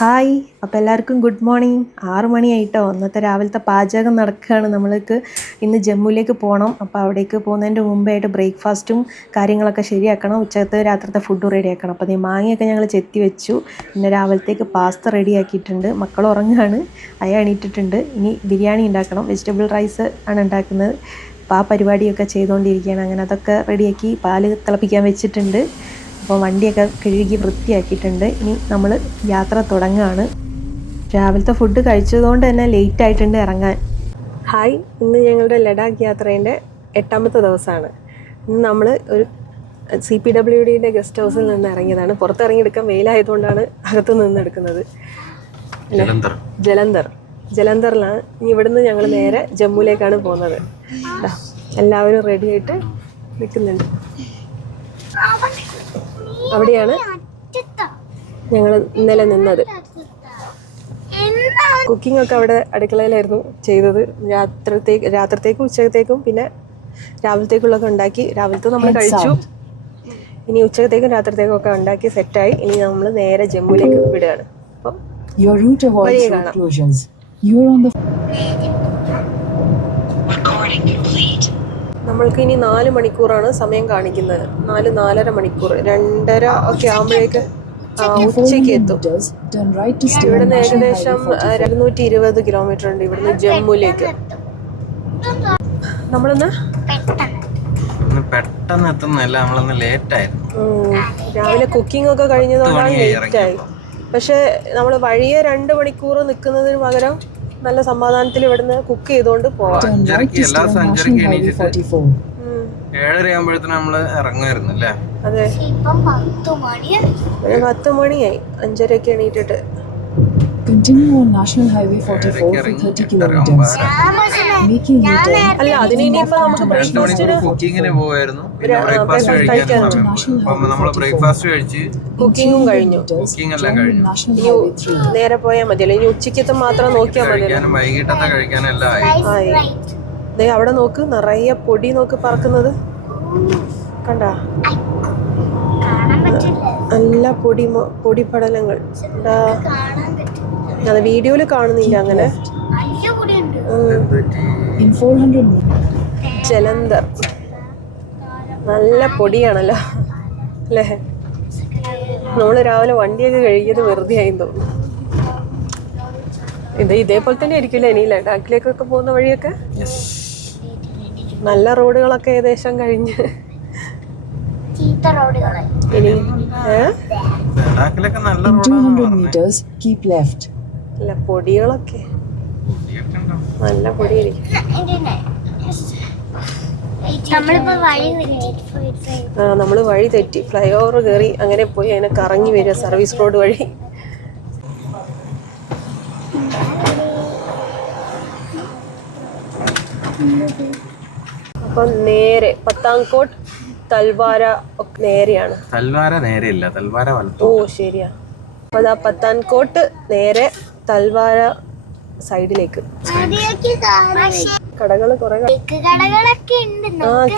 Hi, അപ്പോൾ എല്ലാവർക്കും good morning. 6 മണിയായിട്ടോ. ഇന്നത്തെ രാവിലത്തെ പാചകം നടക്കുകയാണ്. നമ്മൾക്ക് ഇന്ന് ജമ്മുവിലേക്ക് പോകണം. അപ്പോൾ അവിടേക്ക് പോകുന്നതിൻ്റെ മുമ്പായിട്ട് ബ്രേക്ക്ഫാസ്റ്റും കാര്യങ്ങളൊക്കെ ശരിയാക്കണം. ഉച്ചത്തെ രാത്രിത്തെ ഫുഡും റെഡിയാക്കണം. അപ്പോൾ ഈ മാങ്ങയൊക്കെ ഞങ്ങൾ ചെത്തി വെച്ചു. പിന്നെ രാവിലത്തേക്ക് പാസ്ത റെഡിയാക്കിയിട്ടുണ്ട്. മക്കൾ ഉറങ്ങുകയാണ്, അയ എണീറ്റിട്ടുണ്ട്. ഇനി ബിരിയാണി ഉണ്ടാക്കണം. വെജിറ്റബിൾ റൈസ് ആണ് ഉണ്ടാക്കുന്നത്. അപ്പോൾ ആ പരിപാടിയൊക്കെ ചെയ്തുകൊണ്ടിരിക്കുകയാണ്. അങ്ങനെ അതൊക്കെ റെഡിയാക്കി പാല് തിളപ്പിക്കാൻ വെച്ചിട്ടുണ്ട്. അപ്പോൾ വണ്ടിയൊക്കെ കഴുകി വൃത്തിയാക്കിയിട്ടുണ്ട്. ഇനി നമ്മൾ യാത്ര തുടങ്ങുകയാണ്. രാവിലത്തെ ഫുഡ് കഴിച്ചതുകൊണ്ട് തന്നെ ലേറ്റ് ആയിട്ടുണ്ട് ഇറങ്ങാൻ. ഹായ്, ഇന്ന് ഞങ്ങളുടെ ലഡാക്ക് യാത്രേൻ്റെ 8ാമത്തെ ദിവസമാണ്. ഇന്ന് നമ്മൾ ഒരു CPWDയുടെ ഗസ്റ്റ് ഹൗസിൽ നിന്ന് ഇറങ്ങിയതാണ്. പുറത്തിറങ്ങിയെടുക്കാൻ വെയിലായതുകൊണ്ടാണ് അകത്ത് നിന്ന് എടുക്കുന്നത്. ജലന്ധറിലാണ്. ഇനി ഇവിടുന്ന് ഞങ്ങൾ നേരെ ജമ്മുവിലേക്കാണ് പോകുന്നത്. എല്ലാവരും റെഡിയായിട്ട് നിൽക്കുന്നുണ്ട്. അവിടെയാണ് ഞങ്ങൾ ഇന്നലെ നിന്നത്. കുക്കിംഗ് ഒക്കെ അവിടെ അടുക്കളയിലായിരുന്നു ചെയ്തത്. രാത്രിത്തേക്കും ഉച്ചക്കത്തേക്കും പിന്നെ രാവിലത്തേക്കുള്ളതൊക്കെ ഉണ്ടാക്കി. രാവിലത്തെ നമ്മൾ കഴിച്ചു. ഇനി ഉച്ചക്കത്തേക്കും രാത്രിത്തേക്കും ഒക്കെ ഉണ്ടാക്കി സെറ്റായി. ഇനി നമ്മൾ നേരെ ജമ്മുവിലേക്ക് വിടുകയാണ്. അപ്പം വഴിയെ കാണാം. നമ്മൾക്ക് ഇനി 4 മണിക്കൂറാണ് സമയം കാണിക്കുന്നത്. 4-4.5 മണിക്കൂർ, 2:30 ഒക്കെ ആകുമ്പോഴേക്ക് ഉച്ചയ്ക്ക് എത്തും. ഇവിടുന്ന് ഏകദേശം 220 കിലോമീറ്റർ ഉണ്ട് ഇവിടുന്ന് ജമ്മുവിലേക്ക്. നമ്മളൊന്ന് പെട്ടെന്ന് എത്തുന്നില്ല, നമ്മളൊന്ന് ലേറ്റ് ആയിരുന്നു. രാവിലെ കുക്കിംഗ് ഒക്കെ കഴിഞ്ഞതുകൊണ്ടാണ് ലേറ്റായി. പക്ഷെ നമ്മൾ വഴിയെ 2 മണിക്കൂർ നിൽക്കുന്നതിന് പകരം നല്ല സമാധാനത്തിൽ ഇവിടുന്ന് കുക്ക് ചെയ്തോണ്ട് പോവാം. 7:30 ആകുമ്പോഴത്തേനും നമ്മള് ഇറങ്ങുമായിരുന്നു അല്ലേ? അതെ, 10 മണിയായി. 5:30 എണീറ്റിട്ട് Continue on National Highway 44 for 30 kilometers. അല്ല, അതിന് ഇനിയിപ്പോ നമുക്ക് ബ്രേക്ക്ഫാസ്റ്റിന് കുക്കിങ്ങിന് പോവായിരുന്നു. ബ്രേക്ക്ഫാസ്റ്റ് കഴിക്കാൻ നമ്മള് ബ്രേക്ക്ഫാസ്റ്റ് കഴിച്ച് കുക്കിങ്ങും കഴിഞ്ഞു. കുക്കിംഗ് എല്ലാം കഴിഞ്ഞു. ഇനി നേരെ പോയാൽ മതിയല്ലോ. ഇനി ഉച്ചക്കത്തെ മാത്രം നോക്കിയാൽ മതിയല്ലോ. വൈകിട്ടത്തെ കഴിക്കാനെല്ലാം ആയി. ദേ അവിടെ നോക്ക്, നിറയെ പൊടി നോക്ക് പറക്കുന്നത് കണ്ടാ. നല്ല പൊടിപടലങ്ങൾ. അത് വീഡിയോയില് കാണുന്നില്ല അങ്ങനെ. ജലന്ധർ നല്ല പൊടിയാണല്ലോ അല്ലേ? നമ്മള് രാവിലെ വണ്ടിയൊക്കെ കഴുകിയത് വെറുതെ ആയി തോന്നുന്നു. ഇതേപോലെ തന്നെ ആയിരിക്കില്ല ഇനി ലഡാക്കിലേക്കൊക്കെ പോകുന്ന വഴിയൊക്കെ. നല്ല റോഡുകളൊക്കെ ഏകദേശം കഴിഞ്ഞ് ഇനി 200 meters keep left. അല്ല, പൊടികളൊക്കെ നല്ല പൊടിയായിരിക്കും. നമ്മള് വഴി തെറ്റി. ഫ്ലൈ ഓവർ കയറി അങ്ങനെ പോയി അതിനെ കറങ്ങി വരിക സർവീസ് റോഡ് വഴി. അപ്പൊ നേരെ പത്താൻകോട്ട് തൽവാര നേരെയാണ്. തൽവാര നേരെയില്ല, തൽവാര വലത്തോ. ഓ ശരിയാ. അപ്പൊ അതാ പത്താൻകോട്ട് നേരെ തൽവാര സൈഡിലേക്ക്. കടകള് കുറെ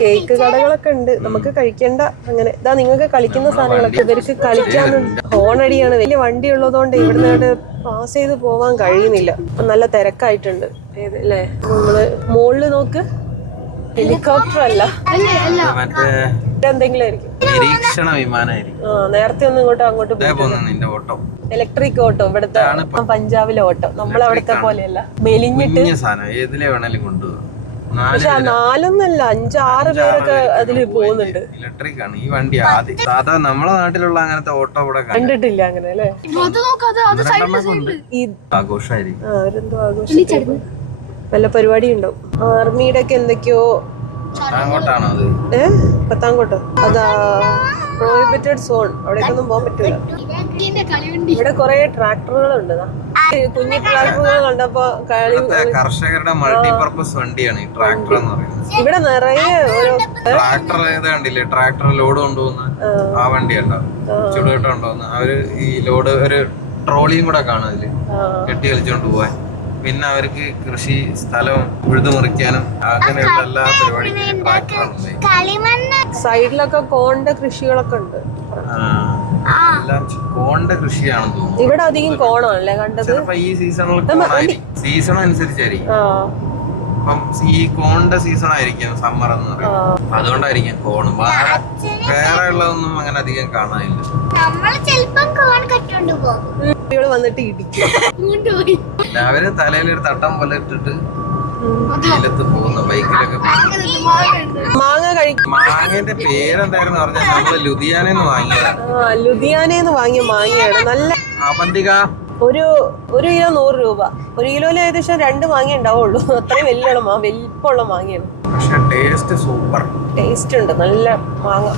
കേക്ക് കടകളൊക്കെ ഉണ്ട്. നമുക്ക് കഴിക്കേണ്ട അങ്ങനെ. ഇതാ നിങ്ങൾക്ക് കളിക്കുന്ന സാധനങ്ങളൊക്കെ. ഇവർക്ക് കളിക്കാനുണ്ട്. ഹോണടിയാണ്. വലിയ വണ്ടി ഉള്ളതുകൊണ്ട് ഇവിടുന്ന് പാസ് ചെയ്ത് പോകാൻ കഴിയുന്നില്ല. നല്ല തിരക്കായിട്ടുണ്ട്. അല്ലേ? നമ്മള് മുകളില് നോക്ക്, ഹെലികോപ്റ്റർ അല്ല, എന്തെങ്കിലും ആയിരിക്കും. നിരീക്ഷണ വിമാനമായിരിക്കും. നേരത്തെ ഒന്നും അങ്ങോട്ട് ഓട്ടോ, ഇലക്ട്രിക് ഓട്ടോ. ഇവിടുത്തെ പഞ്ചാബിലെ ഓട്ടോ നമ്മളവിടത്തെ പോലെയല്ല, മെലിഞ്ഞിട്ട്. ഏതിലെ വേണേലും കൊണ്ടുപോകും. പക്ഷെ 4-ഒന്നല്ല, 5-6 പേരൊക്കെ അതില് പോകുന്നുണ്ട്. ഇലക്ട്രിക് ആണ് ഈ വണ്ടി. ആദ്യം സാധാ നമ്മളെ നാട്ടിലുള്ള അങ്ങനത്തെ ഓട്ടോ ഇവിടെ കണ്ടിട്ടില്ല അങ്ങനെ അല്ലേ? ആഘോഷമായിരിക്കും. അവരെന്തോ ആഘോഷം, വല്ല പരിപാടി ഉണ്ടാവും. ആർമിയുടെ ഒക്കെ എന്തൊക്കെയോ. പത്താൻകോട്ടോ അതാ പ്രോഹിബിറ്റഡ് സോൺ. അവിടേക്കൊന്നും പോകാൻ പറ്റൂല. ഇവിടെ കുറെ ട്രാക്ടറുകളുണ്ട്. കുഞ്ഞു ട്രാക്ടറുകൾ കണ്ടപ്പോ കർഷകരുടെ മൾട്ടിപർപ്പസ് വണ്ടിയാണ് ഈ ട്രാക്ടർ എന്ന് പറയുന്നത്. ഇവിടെ നിറയെ ട്രാക്ടർ ഏതാണ്ടില്ലേ, ട്രാക്ടർ ലോഡ് കൊണ്ടുപോകുന്ന ആ വണ്ടി ഉണ്ടാവും. ചുടുകെട്ട കൊണ്ടുപോകുന്ന അവര് ഈ ലോഡ് ഒരു ട്രോളിയും കൂടെ കാണും അതില് കെട്ടി കളിച്ചോണ്ട് പോവാൻ. പിന്നെ അവർക്ക് കൃഷി സ്ഥലം ഉഴുതു മുറിക്കാനും അങ്ങനെയുള്ള എല്ലാ പരിപാടിക്കും ട്രാക്ടറാണ്. സൈഡിലൊക്കെ കോണിന്റെ കൃഷികളൊക്കെ ഉണ്ട്. എല്ലാം കോണിന്റെ കൃഷിയാണെന്ന് തോന്നുന്നു. ഇവിടെ അധികം കോണാണല്ലേ കണ്ടത്? ചിലപ്പോ ഈ സീസണിൽ സീസൺ അനുസരിച്ചായിരിക്കും. അപ്പം ഈ കോണിന്റെ സീസൺ ആയിരിക്കും സമ്മർ എന്ന് പറയുന്നത്. അതുകൊണ്ടായിരിക്കും കോണ്. വേറെ ഉള്ളതൊന്നും അങ്ങനെ അധികം കാണാനില്ല. വന്നിട്ട് ഇടിക്കും. അവര് തലയിലൊരു തട്ടം പോലെ ഇട്ടിട്ട് വെയിലത്ത് പോകുന്ന ബൈക്കിലൊക്കെ. മാങ്ങ കഴിക്കും. മാങ്ങേന്റെ പേരെന്തായിരുന്നു പറഞ്ഞാൽ നമ്മള് ലുധിയാനന്ന് വാങ്ങിയതാണ്. ലുധിയാനന്ന് വാങ്ങിയ മാങ്ങയാണ്. നല്ല ആപന്തിക. ഒരു കിലോ 100 രൂപ. 1 കിലോയിൽ ഏകദേശം 2 മാങ്ങ ഉണ്ടാവുള്ളൂ. അത്രയും വലിപ്പമുള്ള മാങ്ങയാണ്. പക്ഷെ ടേസ്റ്റ് സൂപ്പർ. ടേസ്റ്റ് ഉണ്ട്, നല്ല മാങ്ങ.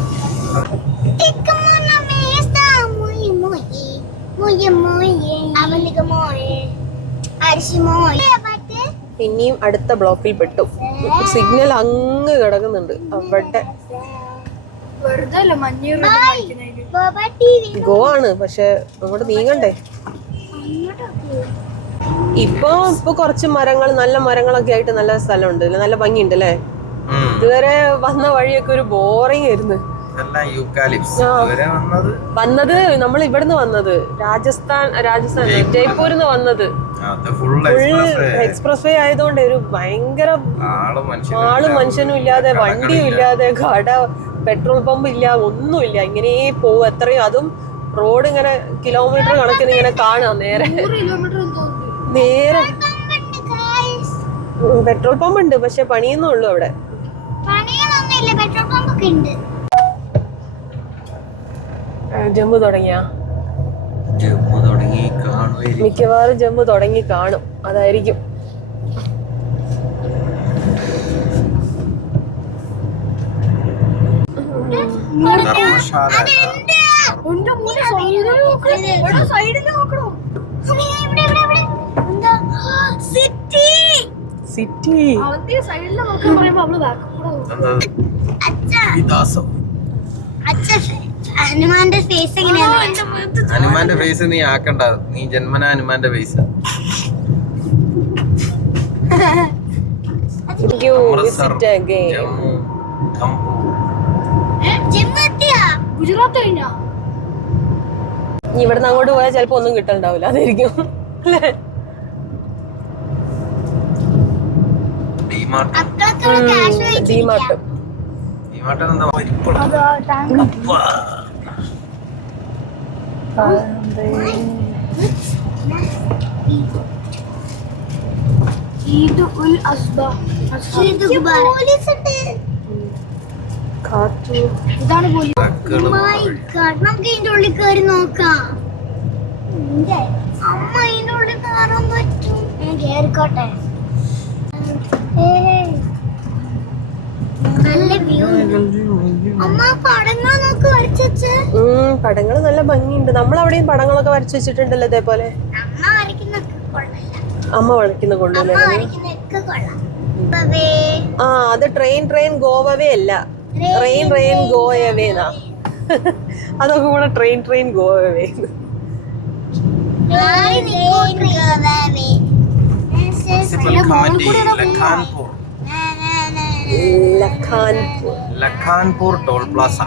പിന്നെയും അടുത്ത ബ്ലോക്കിൽ പെട്ടു. സിഗ്നൽ അങ്ങ് കിടക്കുന്നുണ്ട് അവിടെ. ഗോ ആണ്, പക്ഷെ അങ്ങോട്ട് നീങ്ങണ്ടേ. ഇപ്പൊ കുറച്ച് മരങ്ങൾ, നല്ല മരങ്ങളൊക്കെ ആയിട്ട് നല്ല സ്ഥലമുണ്ട്, നല്ല ഭംഗിയുണ്ട് അല്ലേ. ഇതുവരെ വന്ന വഴിയൊക്കെ ഒരു ബോറിംഗ് ആയിരുന്നു. വന്നത് നമ്മൾ ഇവിടുന്ന് വന്നത് രാജസ്ഥാൻ ജയ്പൂരിന്ന് വന്നത്. എക്സ്പ്രസ് വേ ആയതുകൊണ്ട് ഒരു ഭയങ്കര ആളും മനുഷ്യനും ഇല്ലാതെ, വണ്ടിയും ഇല്ലാതെ, കട, പെട്രോൾ പമ്പ് ഇല്ല, ഒന്നുമില്ല. ഇങ്ങനെ പോവും. എത്രയും അതും റോഡ് ഇങ്ങനെ കിലോമീറ്റർ കണക്കിന് ഇങ്ങനെ കാണാം. നേരെ പെട്രോൾ പമ്പ് ഉണ്ട്, പക്ഷെ പണിയൊന്നും ഉള്ളു അവിടെ. ജമ്മു തുടങ്ങിയ മിക്കവാറും ജമ്മു തുടങ്ങി കാണും. അതായിരിക്കും. സിറ്റി ഹനുമാന്റെ ഫേസ് നീ ആക്കണ്ട. നീ ജന്മന ഹനുമാന്റെ ഫേസ്. ഇവിടുന്ന് അങ്ങോട്ട് പോയാൽ ചിലപ്പോ ഒന്നും കിട്ടണ്ടാവില്ല. അതായിരിക്കും. നമുക്ക് ഇതിന്റെ ഉള്ളിൽ കയറി നോക്കാം. അമ്മ ഇതിന്റെ ഉള്ളിൽ കയറാൻ പറ്റും. ഞാൻ കേറിക്കോട്ടെ. നല്ല വ്യൂ. അമ്മ പടങ്ങൾ നോക്ക് വരച്ചു. പടങ്ങൾ നല്ല ഭംഗിയുണ്ട്. നമ്മളവിടെയും പടങ്ങളൊക്കെ വരച്ചു വെച്ചിട്ടുണ്ടല്ലോ ഇതേപോലെ. അമ്മ വരയ്ക്കുന്ന കൊള്ളൂല്ലേ? ആ, അത് ട്രെയിൻ ഗോവവേ അല്ല, ട്രെയിൻ ഗോയവേന്നാ. അതൊക്കെ കൂടെ ട്രെയിൻ ഗോവവേ. Lakhanpur toll plaza.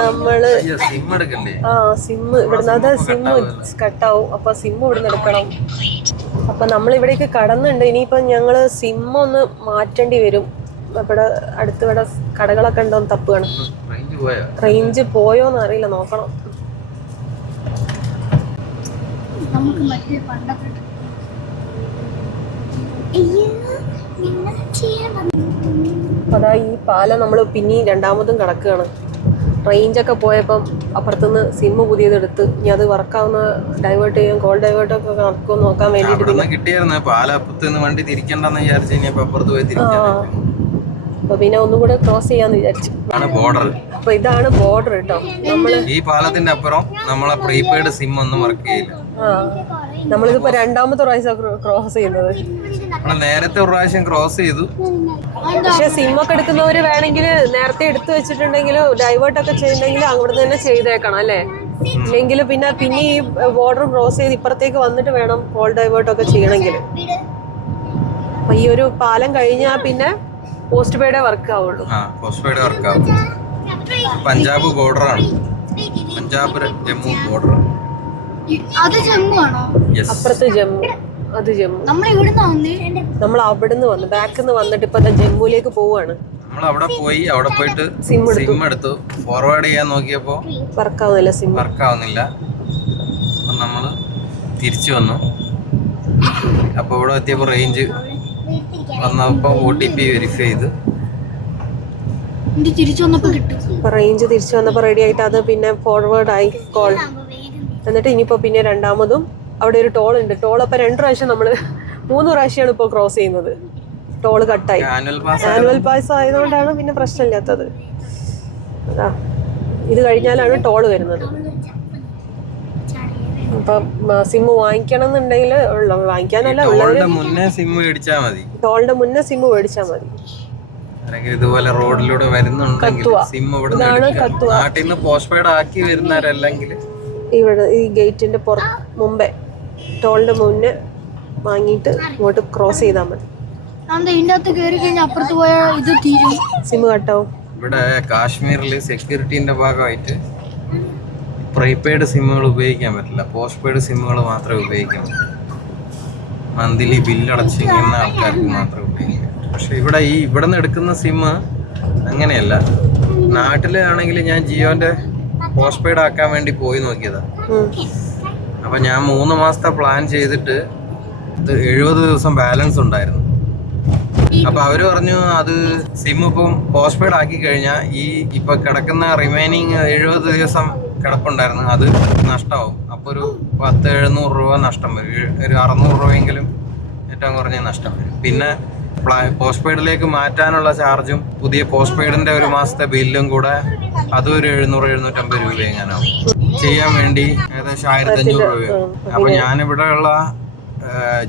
നമ്മള് സിമ്മ് ഇവിടുന്ന്, അത് സിമ്മ് കട്ടാവും. അപ്പൊ സിമ്മ് ഇവിടുന്ന് എടുക്കണം. അപ്പൊ നമ്മളിവിടേക്ക് കടന്നുണ്ട്. ഇനിയിപ്പൊ ഞങ്ങള് സിമ്മ് ഒന്ന് മാറ്റേണ്ടി വരും. ഇവിടെ അടുത്തിവിടെ കടകളൊക്കെ ഉണ്ടോന്ന് തപ്പുകയാണ്. റേഞ്ച് പോയോന്ന് അറിയില്ല, നോക്കണം. അതാ ഈ പാലം നമ്മള് പിന്നെയും രണ്ടാമതും കടക്കുകയാണ്. റേഞ്ചൊക്കെ പോയപ്പം അപ്പുറത്തുനിന്ന് സിമ്മ് പുതിയതെടുത്ത് ഇനി അത് വർക്കാവുന്ന ഡൈവേർട്ട് ചെയ്യാൻ, കോൾ ഡൈവേർട്ടൊക്കെ നടക്കുമെന്ന് നോക്കാൻ വേണ്ടിട്ട് കിട്ടിയായിരുന്നു. പാലപ്പുറത്തുനിന്ന് വണ്ടി തിരിക്കണ്ടെന്ന് വിചാരിച്ചു. അപ്പുറത്ത് പോയി അപ്പൊ പിന്നെ ഒന്നും കൂടെ ക്രോസ് ചെയ്യാന്ന് വിചാരിച്ചു. ബോർഡർ. അപ്പൊ ഇതാണ് ബോർഡർ കേട്ടോ. നമ്മള് ഈ പാലത്തിന്റെ അപ്പുറം നമ്മളെ പ്രീപെയ്ഡ് സിം ഒന്നും വർക്ക് ചെയ്യില്ല. നമ്മളിതിപ്പോ രണ്ടാമത്തെ പ്രാവശ്യം ക്രോസ് ചെയ്യുന്നത്. നേരത്തെ ഒരു പ്രാവശ്യം ക്രോസ് ചെയ്തു. പക്ഷെ സിമ്മൊക്കെ എടുക്കുന്നവര് വേണമെങ്കിൽ നേരത്തെ എടുത്തു വെച്ചിട്ടുണ്ടെങ്കിൽ ഡൈവേർട്ട് ഒക്കെ ചെയ്തിട്ടുണ്ടെങ്കിൽ അവിടെ തന്നെ ചെയ്തേക്കണം അല്ലേ? ഇല്ലെങ്കിൽ പിന്നെ ഈ ബോർഡർ ക്രോസ് ചെയ്ത് ഇപ്പുറത്തേക്ക് വന്നിട്ട് വേണം കോൾ ഡൈവേർട്ട് ഒക്കെ ചെയ്യണമെങ്കിൽ. അപ്പൊ ഈ ഒരു പാലം കഴിഞ്ഞാൽ പിന്നെ പോസ്റ്റ് പെയ്ഡേ വർക്ക് ആവുള്ളൂ. പോസ്റ്റ് പെയ്ഡ് വർക്ക് ആവും. പഞ്ചാബ് ബോർഡറാണ്, പഞ്ചാബ് ജമ്മു ബോർഡർ. അത് ജമ്മു ആണോ? അപ്പുറത്ത് ജമ്മു, അത് ജമ്മു. നമ്മൾ അവിടുന്ന് വന്നു, ബാക്കിൽ നിന്ന് വന്നിട്ട് ഇപ്പൊ ജമ്മുവിലേക്ക് പോവാണ്. നമ്മൾ അവിടെ പോയിട്ട് സിം എടുത്തു. ഫോർവേഡ് ചെയ്യാൻ നോക്കിയപ്പോ വർക്കാവുന്നില്ല, സിം വർക്കാവുന്നില്ല. അപ്പൊ നമ്മള് തിരിച്ചു വന്നു. അപ്പൊ ഇവിടെ എത്തിയപ്പോ റേഞ്ച് വന്നപ്പോ OTP വെരിഫൈ ചെയ്ത് തിരിച്ചു വന്നപ്പോ കിട്ടും. റേഞ്ച് തിരിച്ചു വന്നപ്പോ റെഡി ആയിട്ട് അത് പിന്നെ ഫോർവേഡ് ആയി കോൾ. എന്നിട്ട് ഇനിയിപ്പോ പിന്നെ രണ്ടാമതും അവിടെ ഒരു ടോൾ ഉണ്ട്. ടോൾ അപ്പൊ 2 പ്രാവശ്യം നമ്മള് 3 പ്രാവശ്യമാണ് ഇപ്പൊ ക്രോസ് ചെയ്യുന്നത്. ടോള് കട്ടായി. ആനുവൽ പാസ് ആയതുകൊണ്ടാണ് പിന്നെ പ്രശ്നമില്ലാത്തത്. അതാ ഇത് കഴിഞ്ഞാലാണ് ടോള് വരുന്നത്. അപ്പം സിമ്മ് വാങ്ങിക്കണം എന്നുണ്ടെങ്കിൽ വാങ്ങിക്കാനല്ല, ടോളിന്റെ മുന്നേ സിം മേടിച്ചാൽ മതി. ടോളിന്റെ മുന്നേ സിമ്മ് മേടിച്ചാൽ മതി. ഇതുപോലെ റോഡിലൂടെ വരുന്നുണ്ടെങ്കിൽ സിം ഇവിടെ നാട്ടിൽ നിന്ന് പോസ്റ്റ് പെയ്ഡ് ആക്കി വരുന്നവരല്ലെങ്കിൽ ഇവിടെ ഈ ഗേറ്റിന്റെ മുമ്പേ ടോളിന്റെ മുന്നേ വാങ്ങിയിട്ട് ഇങ്ങോട്ട് ക്രോസ് ചെയ്താൽ മതി. ഇതിന്റെ അകത്ത് കയറി കഴിഞ്ഞാൽ അപ്പുറത്ത് പോയാൽ ഇത് തീരും, സിമ്മ് കട്ടാവും. ഇവിടെ കാശ്മീരിൽ സെക്യൂരിറ്റിന്റെ ഭാഗമായിട്ട് പ്രീപെയ്ഡ് സിമ്മുകൾ ഉപയോഗിക്കാൻ പറ്റില്ല, പോസ്റ്റ് പെയ്ഡ് സിമ്മുകൾ മാത്രമേ ഉപയോഗിക്കാൻ പറ്റൂ. മന്ത്ലി ബില്ലടച്ചിരിക്കുന്ന ആൾക്കാർക്ക് മാത്രമേ ഉപയോഗിക്കാൻ പറ്റൂ. പക്ഷെ ഇവിടെ നിന്ന് എടുക്കുന്ന സിമ്മ് അങ്ങനെയല്ല. നാട്ടിലാണെങ്കിൽ ഞാൻ ജിയോന്റെ പോസ്റ്റ് പെയ്ഡ് ആക്കാൻ വേണ്ടി പോയി നോക്കിയതാ. അപ്പൊ ഞാൻ 3 മാസത്തെ പ്ലാൻ ചെയ്തിട്ട് 70 ദിവസം ബാലൻസ് ഉണ്ടായിരുന്നു. അപ്പൊ അവര് പറഞ്ഞു അത് സിം ഇപ്പം പോസ്റ്റ് പെയ്ഡ് ആക്കി കഴിഞ്ഞാൽ ഇപ്പൊ കിടക്കുന്ന റിമൈനിങ് 70 ദിവസം കിടപ്പുണ്ടായിരുന്നു, അത് നഷ്ടമാവും. അപ്പൊ ഒരു 10-700 രൂപ നഷ്ടം വരും. ഒരു 600 രൂപയെങ്കിലും ഏറ്റവും കുറഞ്ഞ നഷ്ടം വരും. പിന്നെ പോസ്റ്റ് പെയ്ഡിലേക്ക് മാറ്റാനുള്ള ചാർജും പുതിയ പോസ്റ്റ് പെയ്ഡിന്റെ 1 മാസത്തെ ബില്ലും കൂടെ അതും ഒരു 700-750 രൂപ എങ്ങനെയാവും. ചെയ്യാൻ വേണ്ടി ഏകദേശം 1500 രൂപയാവും. അപ്പൊ ഞാനിവിടെ ഉള്ള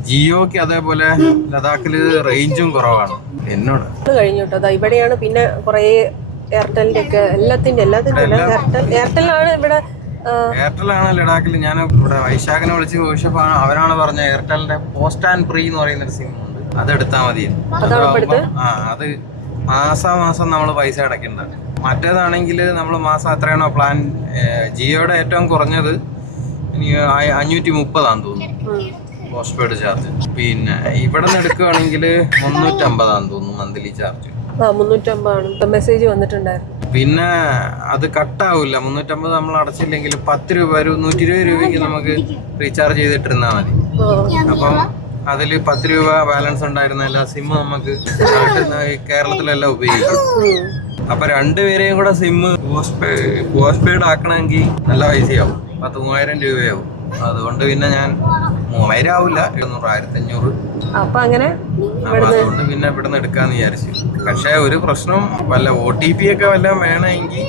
ജിയോക്ക് അതേപോലെ ലഡാക്കില് റേഞ്ചും കുറവാണ്. എന്നോട് കഴിഞ്ഞു കേട്ടോ. ഇവിടെയാണ് പിന്നെ കുറെ എയർടെലിന്റെ ഒക്കെ എല്ലാത്തിന്റെ എയർടെലാണ് ഇവിടെ. എയർടെലാണ് ലഡാക്കിൽ. ഞാൻ ഇവിടെ വൈശാഖിനെ വിളിച്ച് ചോദിച്ചപ്പോ അവരാണ് പറഞ്ഞ എയർടെലിന്റെ പോസ്റ്റ് ആൻഡ് പ്രീ എന്ന് പറയുന്ന ഒരു സിം ഉണ്ട്, അതെടുത്താൽ മതി. അത് മാസം നമ്മൾ പൈസ അടയ്ക്കണ്ട. മറ്റേതാണെങ്കിൽ നമ്മൾ മാസം എത്രയാണോ പ്ലാൻ. ജിയോയുടെ ഏറ്റവും കുറഞ്ഞത് 530 ആണെന്ന് തോന്നുന്നു പോസ്റ്റ് പെയ്ഡ് ചാർജ്. പിന്നെ ഇവിടെ നിന്ന് എടുക്കുകയാണെങ്കിൽ 350 ആണെന്ന് തോന്നുന്നു മന്ത്ലി ചാർജ്. 350 ആണ് മെസ്സേജ് വന്നിട്ടുണ്ടായിരുന്നു. പിന്നെ അത് കട്ടാവില്ല. 350 നമ്മൾ അടച്ചില്ലെങ്കിൽ 10 രൂപ, ഒരു 120 രൂപയ്ക്ക് നമുക്ക് റീചാർജ് ചെയ്തിട്ടിരുന്നാൽ മതി. അപ്പം അതിൽ 10 രൂപ ബാലൻസ് ഉണ്ടായിരുന്ന എല്ലാ സിമ്മ് നമുക്ക് കേരളത്തിലെല്ലാം ഉപയോഗിക്കും. അപ്പൊ 2 പേരെയും കൂടെ സിമ്മ് പോസ്റ്റ് പെയ്ഡ് ആക്കണമെങ്കിൽ നല്ല പൈസയാവും, 10,000 രൂപയാവും. അതുകൊണ്ട് പിന്നെ ഞാൻ 3000 ആവില്ല, 1500. അപ്പൊ അങ്ങനെ അതുകൊണ്ട് പിന്നെ ഇവിടെ നിന്ന് എടുക്കാന്ന് വിചാരിച്ചു. പക്ഷെ ഒരു പ്രശ്നം, വല്ല OTP ഒക്കെ വല്ലതും വേണമെങ്കിൽ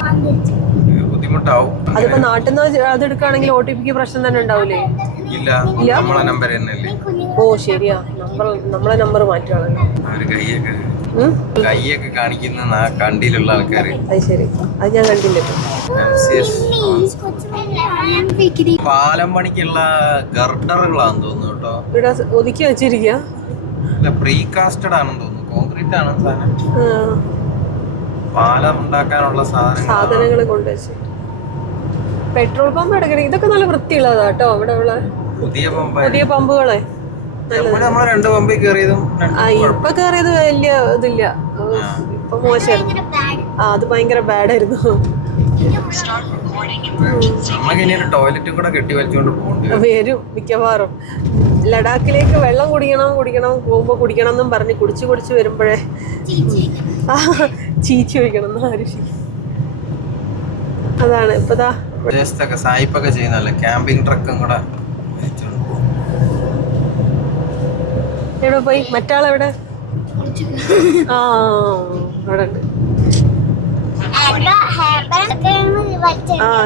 ബുദ്ധിമുട്ടാവും. അതിപ്പോ നാട്ടിൽ നിന്ന് അത് എടുക്കുകയാണെങ്കിൽ OTPക്ക് പ്രശ്നം തന്നെ ഉണ്ടാവില്ലേ? ഇല്ല, നമ്മളെ നമ്പർ തന്നെയല്ലേ. ഓ ശരിയാ, നമ്മളെ നമ്പർ മാറ്റുകയാണല്ലോ. അവര് കൈയൊക്കെ കാണിക്കുന്ന കണ്ടിയിലുള്ള ആൾക്കാര്. അത് ശരി, അത് ഞാൻ കണ്ടില്ല. പാലം പണിക്കുള്ള ഗർഡറുകളാന്ന് തോന്നുന്നു കേട്ടോ. ഇവിടെ ഒതുക്കി വെച്ചിരിക്കുക. പ്രീകാസ്റ്റഡ് ആണെന്ന് തോന്നുന്നു, കോൺക്രീറ്റ് ആണ് സാധനം. പാലം ഉണ്ടാക്കാനുള്ള സാധനങ്ങൾ കൊണ്ടുവച്ച്. പെട്രോൾ പമ്പ് എടുക്കണേ. ഇതൊക്കെ നല്ല വൃത്തിയുള്ളതാ കേട്ടോ. ഇവിടെ ഉള്ള പുതിയ പമ്പുകളെ നമ്മള് 2 പമ്പിൽ കയറിയതും ഇപ്പൊ കയറിയത് വലിയ ഇതില്ല, ഇപ്പൊ മോശമായിരുന്നു. അത് ഭയങ്കര ബാഡായിരുന്നു. ടോയ്ലറ്റും കൂടെ കെട്ടി വലിച്ചുകൊണ്ട് വരും മിക്കവാറും. ലഡാക്കിലേക്ക് വെള്ളം കുടിക്കണം കുടിക്കണം എന്നും പറഞ്ഞ് കുടിച്ച് വരുമ്പോഴേ ചീച്ചു വയ്ക്കണം എന്ന് ആരും. അതാണ് ഇപ്പതാ സായിപ്പൊക്കെ ചെയ്യുന്നല്ലേ, ക്യാമ്പിംഗ് ട്രക്കും കൂടെ. എവിടെ പോയി മറ്റാളെവിടെ? അവിടെ ഉണ്ട്.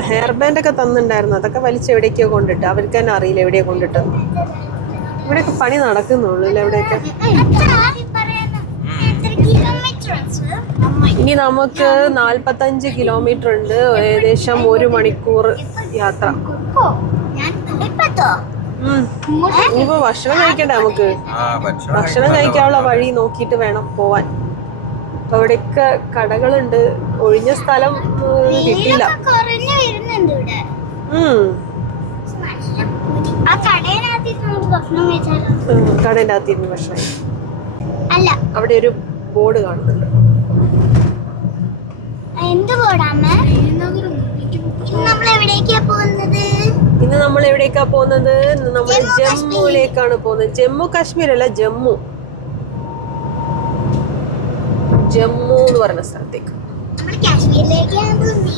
ഹെയർ ബാൻഡ് ഒക്കെ തന്നിണ്ടായിരുന്നു, അതൊക്കെ വലിച്ച് എവിടേക്കോ കൊണ്ടിട്ട്. അവർക്ക് തന്നെ അറിയില്ല എവിടെയാ കൊണ്ടിട്ട്. ഇവിടെയൊക്കെ പണി നടക്കുന്നുള്ളൂ അല്ലേ എവിടെയൊക്കെ. ഇനി നമുക്ക് 45 കിലോമീറ്റർ ഉണ്ട്, ഏകദേശം 1 മണിക്കൂർ യാത്ര. ഞാൻ ഇപ്പത്തോ ഇനിയിപ്പോ ഭക്ഷണം കഴിക്കണ്ടേ നമുക്ക്? ഭക്ഷണം കഴിക്കാനുള്ള വഴി നോക്കിയിട്ട് വേണം പോവാൻ. അപ്പൊ ഇവിടെയൊക്കെ കടകളുണ്ട്. ഒഴിഞ്ഞ സ്ഥലം കിട്ടിയില്ല. കുറഞ്ഞു വരുന്നുണ്ട് ഇവിടെ. ആ കടയിനകത്തിട്ട് നമുക്ക് ഭക്ഷണം കഴിച്ചാലോ? കടേൻ്റെ അകത്തിരുന്ന് ഭക്ഷണം അല്ല, അവിടെ ഒരു ബോർഡ് കാണുന്നുണ്ട്. എന്ത് ബോർഡാമ്മ? നമ്മൾ എവിടേക്കാ പോകുന്നത്? ഇന്ന് നമ്മൾ എവിടേക്കാ പോകുന്നത്? നമ്മൾ ജമ്മുവിലേക്കാണ് പോകുന്നത്. ജമ്മു കാശ്മീർ അല്ല, ജമ്മു എന്ന് പറഞ്ഞ സ്ഥലത്തേക്ക്. നമ്മൾ കാശ്മീരിലേക്കാണ് പോകുന്നത്.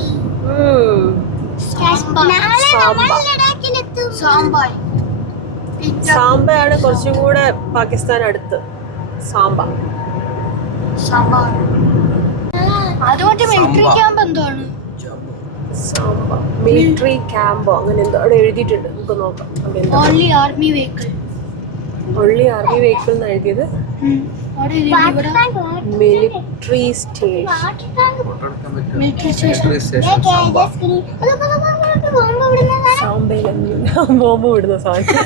സാംബയാണ് കുറച്ചും കൂടെ പാകിസ്ഥാൻ അടുത്ത്. സാംബ അതുകൊണ്ട് മിലിറ്ററി ക്യാമ്പ് എന്താണ്? സാംബ മിലിറ്ററി ക്യാമ്പോ അങ്ങനെ എന്തോ അവിടെ എഴുതിയിട്ടുണ്ട്. നമുക്ക് നോക്കാം. ഓൺലി ആർമി വെഹിക്കിൾ എന്ന് എഴുതിയത്. Military station. സാംബയിൽ ബോംബ് വിടുന്ന സാധനം.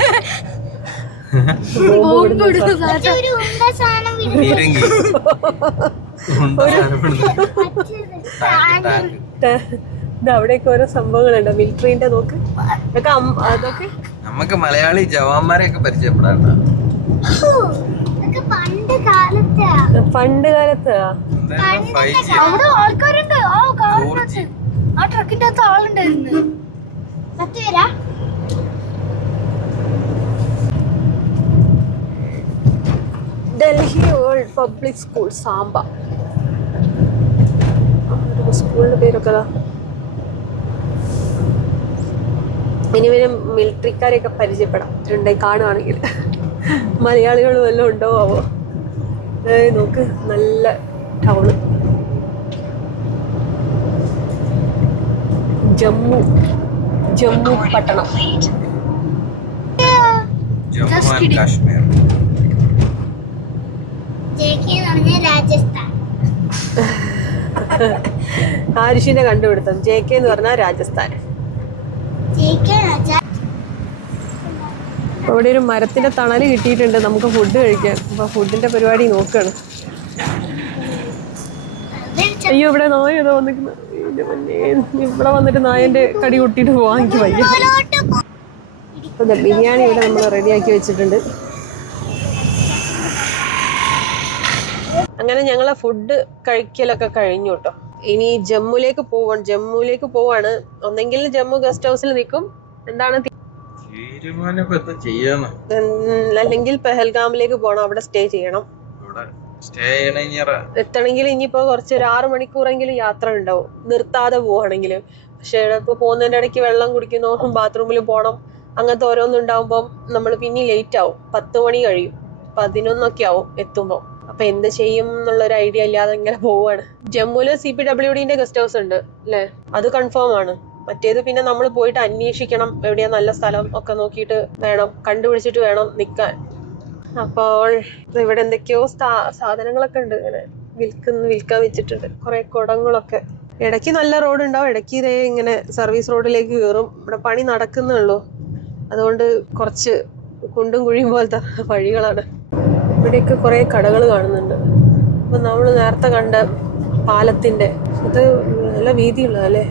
അവിടെയൊക്കെ ഓരോ സംഭവങ്ങളുണ്ടോ മിലിറ്ററിന്റെ? നോക്ക് അതൊക്കെ നമുക്ക് മലയാളി ജവാന്മാരെയൊക്കെ പരിചയപ്പെടാറുണ്ട്. പണ്ട് കാലത്ത് അവിടെ ആൾക്കാരുണ്ട്. ആ ട്രക്കിന്റെ അകത്ത് ആളുണ്ടായിരുന്നു. 10 പേരാ? Delhi world public school Samba. സ്കൂളിന്റെ പേരൊക്കെ ഇനി വരും മിലിറ്ററിക്കാരെയൊക്കെ പരിചയപ്പെടാം കാണുവാണെങ്കിൽ. മലയാളികൾ വല്ലതും ഉണ്ടോ ആവോ? നോക്ക്, നല്ല ടൗണ്. ജമ്മു പട്ടണം. ജമ്മു ആൻഡ് കാശ്മീർ. രാജസ്ഥാൻ. ആരുഷിന്റെ കണ്ടുപിടുത്തം. JK എന്ന് പറഞ്ഞാൽ രാജസ്ഥാൻ. അവിടെ ഒരു മരത്തിന്റെ തണല് കിട്ടിയിട്ടുണ്ട് നമുക്ക് ഫുഡ് കഴിക്കാൻ. അപ്പൊ ഫുഡിന്റെ പരിപാടി നോക്കാണ്. അയ്യോ, ഇവിടെ നായ ഏതോ വന്നിരിക്കുന്നു. ഇവിടെ വന്നിട്ട് നായന്റെ കടി കൊട്ടിട്ട് പോവാൻ എനിക്ക് വയ്യ. ഇപ്പൊ ബിരിയാണി ഇവിടെ നമ്മൾ റെഡിയാക്കി വെച്ചിട്ടുണ്ട്. അങ്ങനെ ഞങ്ങളെ ഫുഡ് കഴിക്കലൊക്കെ കഴിഞ്ഞു കേട്ടോ. ഇനി ജമ്മുവിലേക്ക് പോവാണ്. ഒന്നെങ്കിൽ ജമ്മു ഗസ്റ്റ് ഹൗസിൽ നിൽക്കും, എന്താണ്, അല്ലെങ്കിൽ പെഹൽഗാമിലേക്ക് പോകണം, അവിടെ സ്റ്റേ ചെയ്യണം. എത്തണമെങ്കിൽ ഇനിയിപ്പോ ഒരു 6 മണിക്കൂറെങ്കിലും യാത്ര ഉണ്ടാവും, നിർത്താതെ പോവാണെങ്കിൽ. പക്ഷെ ഇപ്പൊ പോകുന്നതിന്റെ ഇടയ്ക്ക് വെള്ളം കുടിക്കുന്നോ, ബാത്റൂമിൽ പോകണം, അങ്ങനത്തെ ഓരോന്നും ഉണ്ടാവുമ്പം നമ്മൾ പിന്നെ ലേറ്റ് ആവും. 10 മണി കഴിയും, 11 ആവും എത്തുമ്പോ. അപ്പൊ എന്ത് ചെയ്യും എന്നുള്ളൊരു ഐഡിയ ഇല്ലാതെ ഇങ്ങനെ പോവാണ്. ജമ്മുവില് CPWDന്റെ ഗസ്റ്റ് ഹൗസ് ഉണ്ട് അല്ലെ? അത് കൺഫേം ആണ്. മറ്റേത് പിന്നെ നമ്മൾ പോയിട്ട് അന്വേഷിക്കണം, എവിടെയാ നല്ല സ്ഥലം ഒക്കെ നോക്കിയിട്ട് വേണം, കണ്ടുപിടിച്ചിട്ട് വേണം നിക്കാൻ. അപ്പോൾ ഇവിടെ എന്തൊക്കെയോ സാധനങ്ങളൊക്കെ ഉണ്ട് ഇങ്ങനെ വിൽക്കാൻ വെച്ചിട്ടുണ്ട്. കുറെ കുടങ്ങളൊക്കെ. ഇടയ്ക്ക് നല്ല റോഡ് ഉണ്ടാവും, ഇടയ്ക്ക് ഇതേ ഇങ്ങനെ സർവീസ് റോഡിലേക്ക് കയറും. ഇവിടെ പണി നടക്കുന്നുള്ളൂ, അതുകൊണ്ട് കുറച്ച് കുണ്ടും കുഴിയും പോലത്തെ വഴികളാണ്. ഇവിടെയൊക്കെ കുറെ കടകൾ കാണുന്നുണ്ട്. അപ്പൊ നമ്മൾ നേരത്തെ കണ്ട പാലത്തിന്റെ ഇത് നല്ല വീതിയുള്ള അല്ലേ?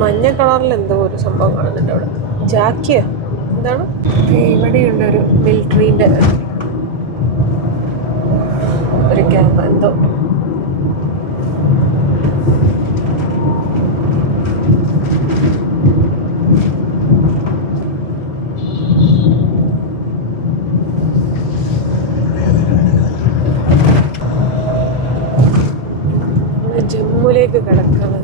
മഞ്ഞ കളറിൽ എന്തോ ഒരു സംഭവം കാണുന്നുണ്ട് അവിടെ. ജാക്കിയ എന്താണ്? ഇവിടെയുണ്ട് ഒരു മിലിറ്ററിന്റെ ഒരു ക്യാമ്പ് എന്തോ. ജമ്മുവിലേക്ക് കിടക്കണം.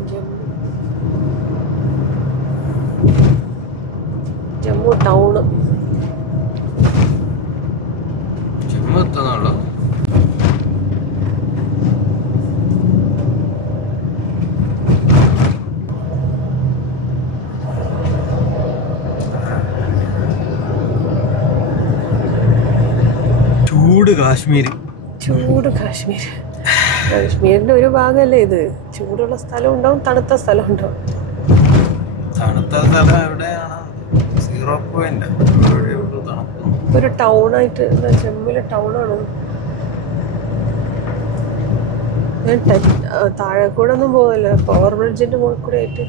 ജമ്മു ടൗണ്. ജമ്മു എത്തുന്നുള്ളൂ. ചൂട് കാശ്മീർ. കാശ്മീരിന്റെ ഒരു ഭാഗമല്ലേ ഇത്? ചൂടുള്ള സ്ഥലം ഉണ്ടാവും, തണുത്ത സ്ഥലം ഉണ്ടാവും. തണുത്ത സ്ഥലം എവിടെയാണ്? 0 പോയിന്റ് എവിടെയുള്ളൂ തണുപ്പ്. ഒരു ടൗൺ ആയിട്ട് ജമ്മുവിലെ ടൗണാണ്. താഴെ കൂടെ ഒന്നും പോകല്ല, പവർ ബ്രിഡ്ജിന്റെ മുകളിൽ കൂടെ ആയിട്ട്.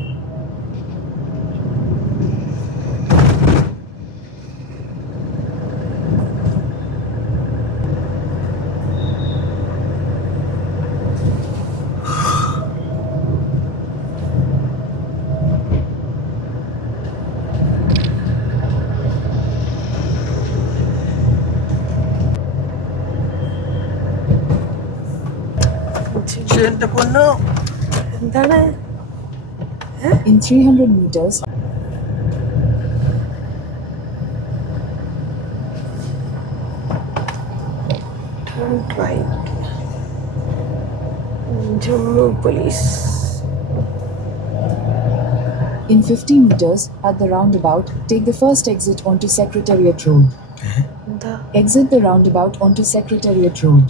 എന്റെ പൊന്നോ, എന്താണ്? In 300 meters, Turn right. Jammu police. in 50 meters, at the roundabout, take the first exit onto Secretariat Road. എന്താ? Exit the roundabout onto Secretariat Road.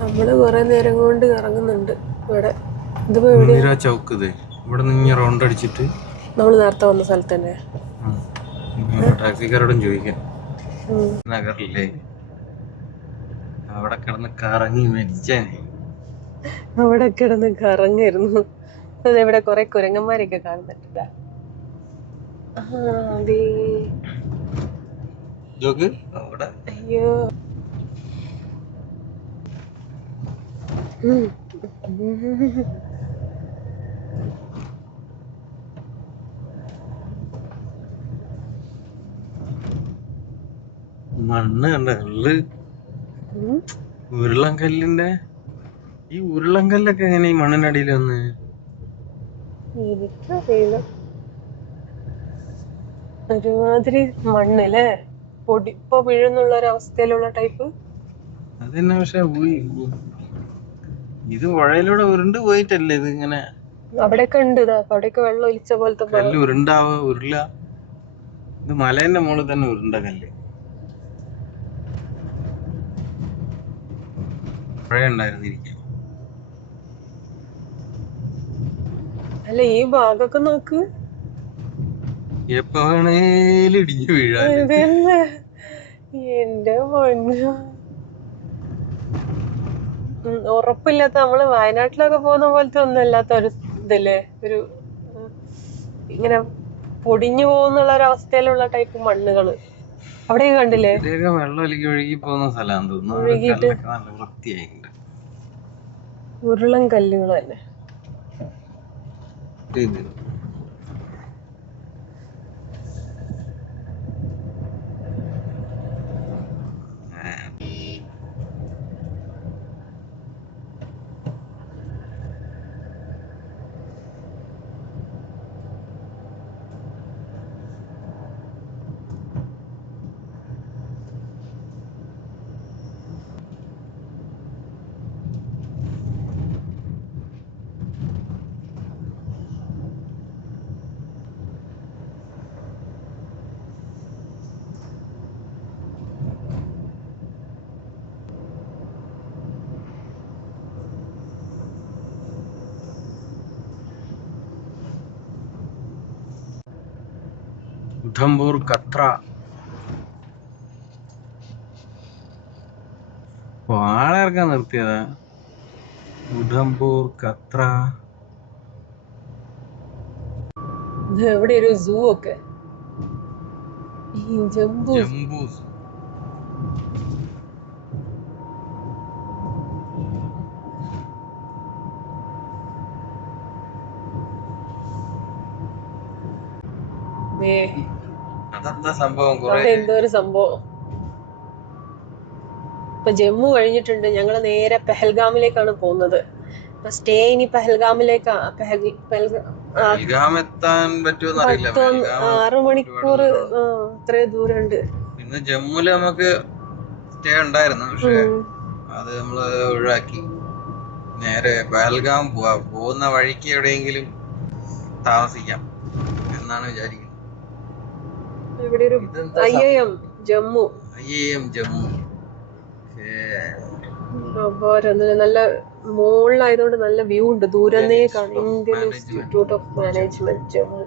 നമ്മള് കൊറേ നേരം കൊണ്ട് ഇറങ്ങുന്നുണ്ട് ഇവിടെ. ഇതിപ്പോ എവിടെയാ? ഇന്ദിരാ ചൗക്ക്. ഇവിടെ നിന്ന് റൗണ്ട് അടിച്ചിട്ട് നമ്മള് നേരത്തെ വന്ന സ്ഥലത്ത് തന്നെ. ടാക്സിക്കാരോടും ചോദിക്കാം. നഗറില്ലേ അവിടെ കിടന്ന് കറങ്ങി മരിച്ചാനെ. അവിടെ കിടന്ന് കറങ്ങായിരുന്നു. ഇവിടെ കൊറേ കുരങ്ങന്മാരൊക്കെ കാണുന്നുണ്ട്. അവിടെ അയ്യോ. മണ്ണ് കണ്ട ഉരുളൻകല്ലിന്റെ ഈ ഉരുളൻകല്ലൊക്കെ എങ്ങനെ ഈ മണ്ണിനടിയിൽ വന്ന്? എനിക്കറിയില്ല. ഒരുമാതിരി മണ്ണല്ലേ, പൊടി ഇപ്പൊ വീഴുന്നുള്ള ഒരു അവസ്ഥയിലുള്ള ടൈപ്പ്. അതന്നെ. പക്ഷെ ഇത് പുഴയിലൂടെ ഉരുണ്ട് പോയിട്ടല്ലേ ഇത് ഇങ്ങനെ? അവിടെയൊക്കെ ഉണ്ട്, അവിടെയൊക്കെ വെള്ളം ഒലിച്ച പോലത്തെ കല്ല് ഉരുള. ഇത് മലേന്റെ മുകളിൽ തന്നെ ഉരുണ്ട കല്ല്. പുഴ ഉണ്ടായിരുന്നിരിക്കും. അല്ല, ഈ ഭാഗമൊക്കെ നോക്ക്, എപ്പോ വേണേലും ഇടിഞ്ഞു വീഴാൻ. എന്റെ പൊന്നോ. ഉറപ്പില്ലാത്ത, നമ്മള് വയനാട്ടിലൊക്കെ പോകുന്ന പോലത്തെ ഒന്നും അല്ലാത്ത ഒരു ഇതല്ലേ, ഒരു ഇങ്ങനെ പൊടിഞ്ഞു പോകുന്നുള്ള ഒരു അവസ്ഥയിലുള്ള ടൈപ്പ് മണ്ണുകള് അവിടെയൊക്കെ കണ്ടില്ലേ? ഇതിലൊക്കെ വെള്ളം ഒഴുകി പോകുന്ന സ്ഥലമാണെന്ന് തോന്നുന്നു. ഒഴുകിയിട്ട് നല്ല വൃത്തിയായിട്ടുണ്ട്. ഉരുളൻ കല്ലുകൾ തന്നെ. ഉധംപൂർ കത്ര. ആളെ ഇറക്കാൻ നിർത്തിയതാ. ഉധംപൂർ കത്ര. എവിടെ ഒരു സൂ ഒക്കെ. ജംബൂ. അതെന്താ സംഭവം? എന്തോ ഒരു സംഭവം. ഇപ്പൊ ജമ്മു കഴിഞ്ഞിട്ടുണ്ട്, ഞങ്ങള് നേരെ പെഹൽഗാമിലേക്കാണ് പോകുന്നത്. അപ്പൊ സ്റ്റേ ഇനി പെഹൽഗാമിലേക്കാ. 6 മണിക്കൂർ അത്രയും ദൂരമുണ്ട്. പിന്നെ ജമ്മുല് നമുക്ക് സ്റ്റേ ഉണ്ടായിരുന്നു, പക്ഷെ അത് നമ്മള് ഒഴിവാക്കി. നേരെ പെഹൽഗാം പോകുന്ന വഴിക്ക് എവിടെയെങ്കിലും താമസിക്കാം എന്നാണ് വിചാരിക്കുന്നത്. ഇവിടെ ഒരു IIM ജമ്മു. നല്ല മുകളിലായതുകൊണ്ട് നല്ല വ്യൂ ഉണ്ട്. ദൂരന്നേ കാണാം. Indian institute of management Jammu.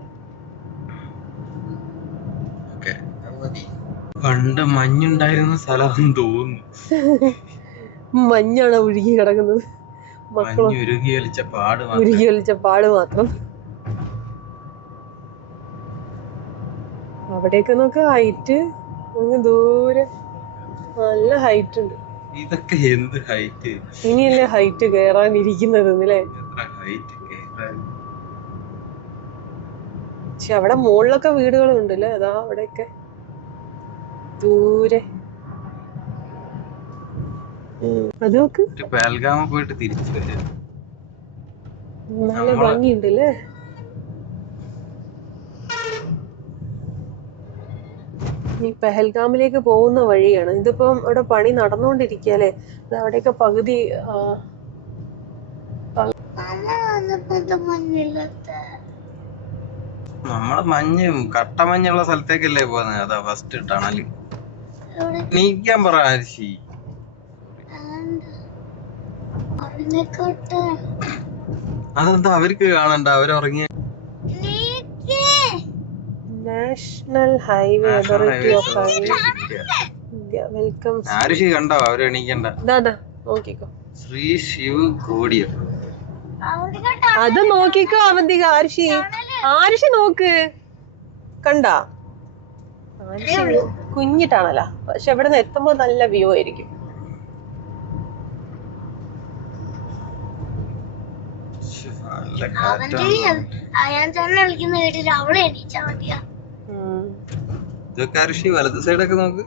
പണ്ട് മഞ്ഞുണ്ടായിരുന്ന സ്ഥലം തോന്നുന്നു. മഞ്ഞാണ് ഒഴുകി കിടക്കുന്നത്. മക്കളും മഞ്ഞ് ഉരുകി ഒലിച്ച പാട് മാത്രം. ഉരുകി ഒലിച്ച പാട് മാത്രം. അവിടെയൊക്കെ നോക്ക്, ഹൈറ്റ് അങ്ങ് ദൂരെ നല്ല ഹൈറ്റ് ഉണ്ട്. ഇതൊക്കെ എന്ത് ഹൈറ്റ്! ഇനിയല്ലേ ഹൈറ്റ് കേറാനിരിക്കുന്നത് അല്ലേ? എത്ര ഹൈറ്റ് കേറാൻ! പക്ഷെ അവിടെ മുകളിലൊക്കെ വീടുകളുണ്ട് അല്ലേ? അതാ അവിടെയൊക്കെ ദൂരെ. അത് നോക്ക്, ഒരു പേൽഗാമ പോയിട്ട് തിരിച്ചു വരും. നല്ല ഭംഗിയുണ്ട് അല്ലേ? ഈ പെഹൽഗാമിലേക്ക് പോകുന്ന വഴിയാണ് ഇതിപ്പം. അവിടെ പണി നടന്നുകൊണ്ടിരിക്കല്ലേ. അവിടെയൊക്കെ പകുതി നമ്മള് മഞ്ഞും കട്ടമഞ്ഞുള്ള സ്ഥലത്തേക്കല്ലേ പോകുന്നത്. അതാ ഫസ്റ്റ് ടണല്. നീക്കാൻ പറ ആരിശി. അതെന്താ അവർക്ക് കാണണ്ട? അവരുറങ്ങിയ national highway authority of India welcome. ആരിശി കണ്ടോ? അവര് എണീക്കണ്ട. ദാദാ നോക്കിക്കോ, ശ്രീ ശിവ് കോടിയ. അത് നോക്കിക്കോ അവന്തിക. ആരിഷി, ആരിഷി നോക്ക്, കണ്ടാ? ആരിഷി കുഞ്ഞിട്ടാണല്ലോ, പക്ഷെ ഇവിടെ നിന്ന് എത്തുമ്പോ നല്ല വ്യൂ ആയിരിക്കും. നല്ല കാറ്റാണ്. ഇതൊക്കെ ആരിശി വലത് സൈഡൊക്കെ നോക്ക്.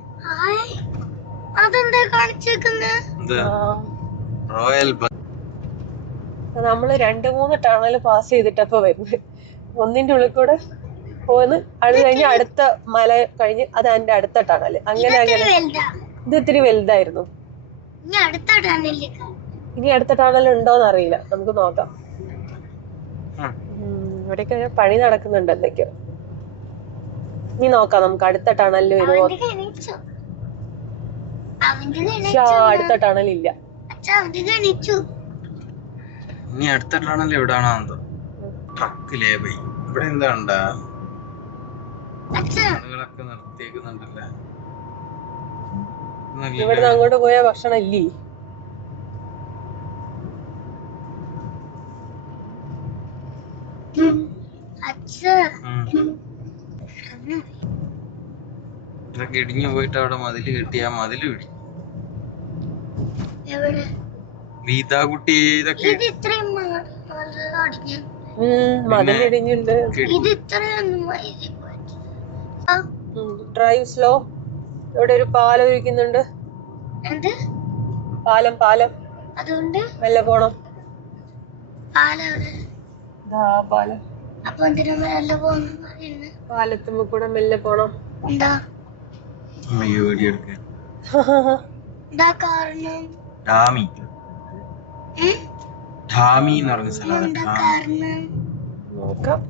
റോയൽ നമ്മള് 2-3 ടണൽ പാസ് ചെയ്തിട്ടപ്പോ വരുന്നത്. ഒന്നിന്റെ ഉള്ളിൽ കൂടെ പോന്ന് അത് കഴിഞ്ഞ് അടുത്ത മല കഴിഞ്ഞ് അത് എന്റെ അടുത്ത ടണല്. അങ്ങനെ അങ്ങനെ ഇത് ഇത്തിരി വലുതായിരുന്നു. ഇനി അടുത്ത ടണൽ ഉണ്ടോന്ന് അറിയില്ല, നമുക്ക് നോക്കാം. ഇവിടെയൊക്കെ പണി നടക്കുന്നുണ്ട് എന്തൊക്കെയോ. ഇനി നോക്കാം നമുക്ക് അടുത്ത ടണലിൽ വരുമോ. അടുത്ത ടണലില്ല. ഇനി അടുത്ത ടണൽ എവിടാണോ എന്തോ. ട്രക്കിലേ പോയി. ഇവിടെ എന്താ ഉണ്ടാ ആളുകളൊക്കെ നിർത്തിയേക്കുന്നുണ്ടല്ലേ. ഇവിടുന്ന് അങ്ങോട്ട് പോയ ഭക്ഷണം ഇല്ലേ? ഇതൊക്കെ ഇടിഞ്ഞു പോയിട്ട് അവിടെ മതില് കെട്ടി. ആ മതില് ഇടി. ഗീതാകുട്ടി ഇതൊക്കെ മതിലിടിഞ്ഞുണ്ട്. Drive slow. ഇവിടെ ഒരു പാലം ഇരിക്കുന്നുണ്ട്. പാലം പാലം അതുകൊണ്ട് മെല്ലെ പോണം. പാലം പാലത്തുമ്പോ കൂടെ മെല്ലെ പോണം. ധാമി ധാമി എന്ന് പറഞ്ഞ സ്ഥലമാണ്. നോക്കാം.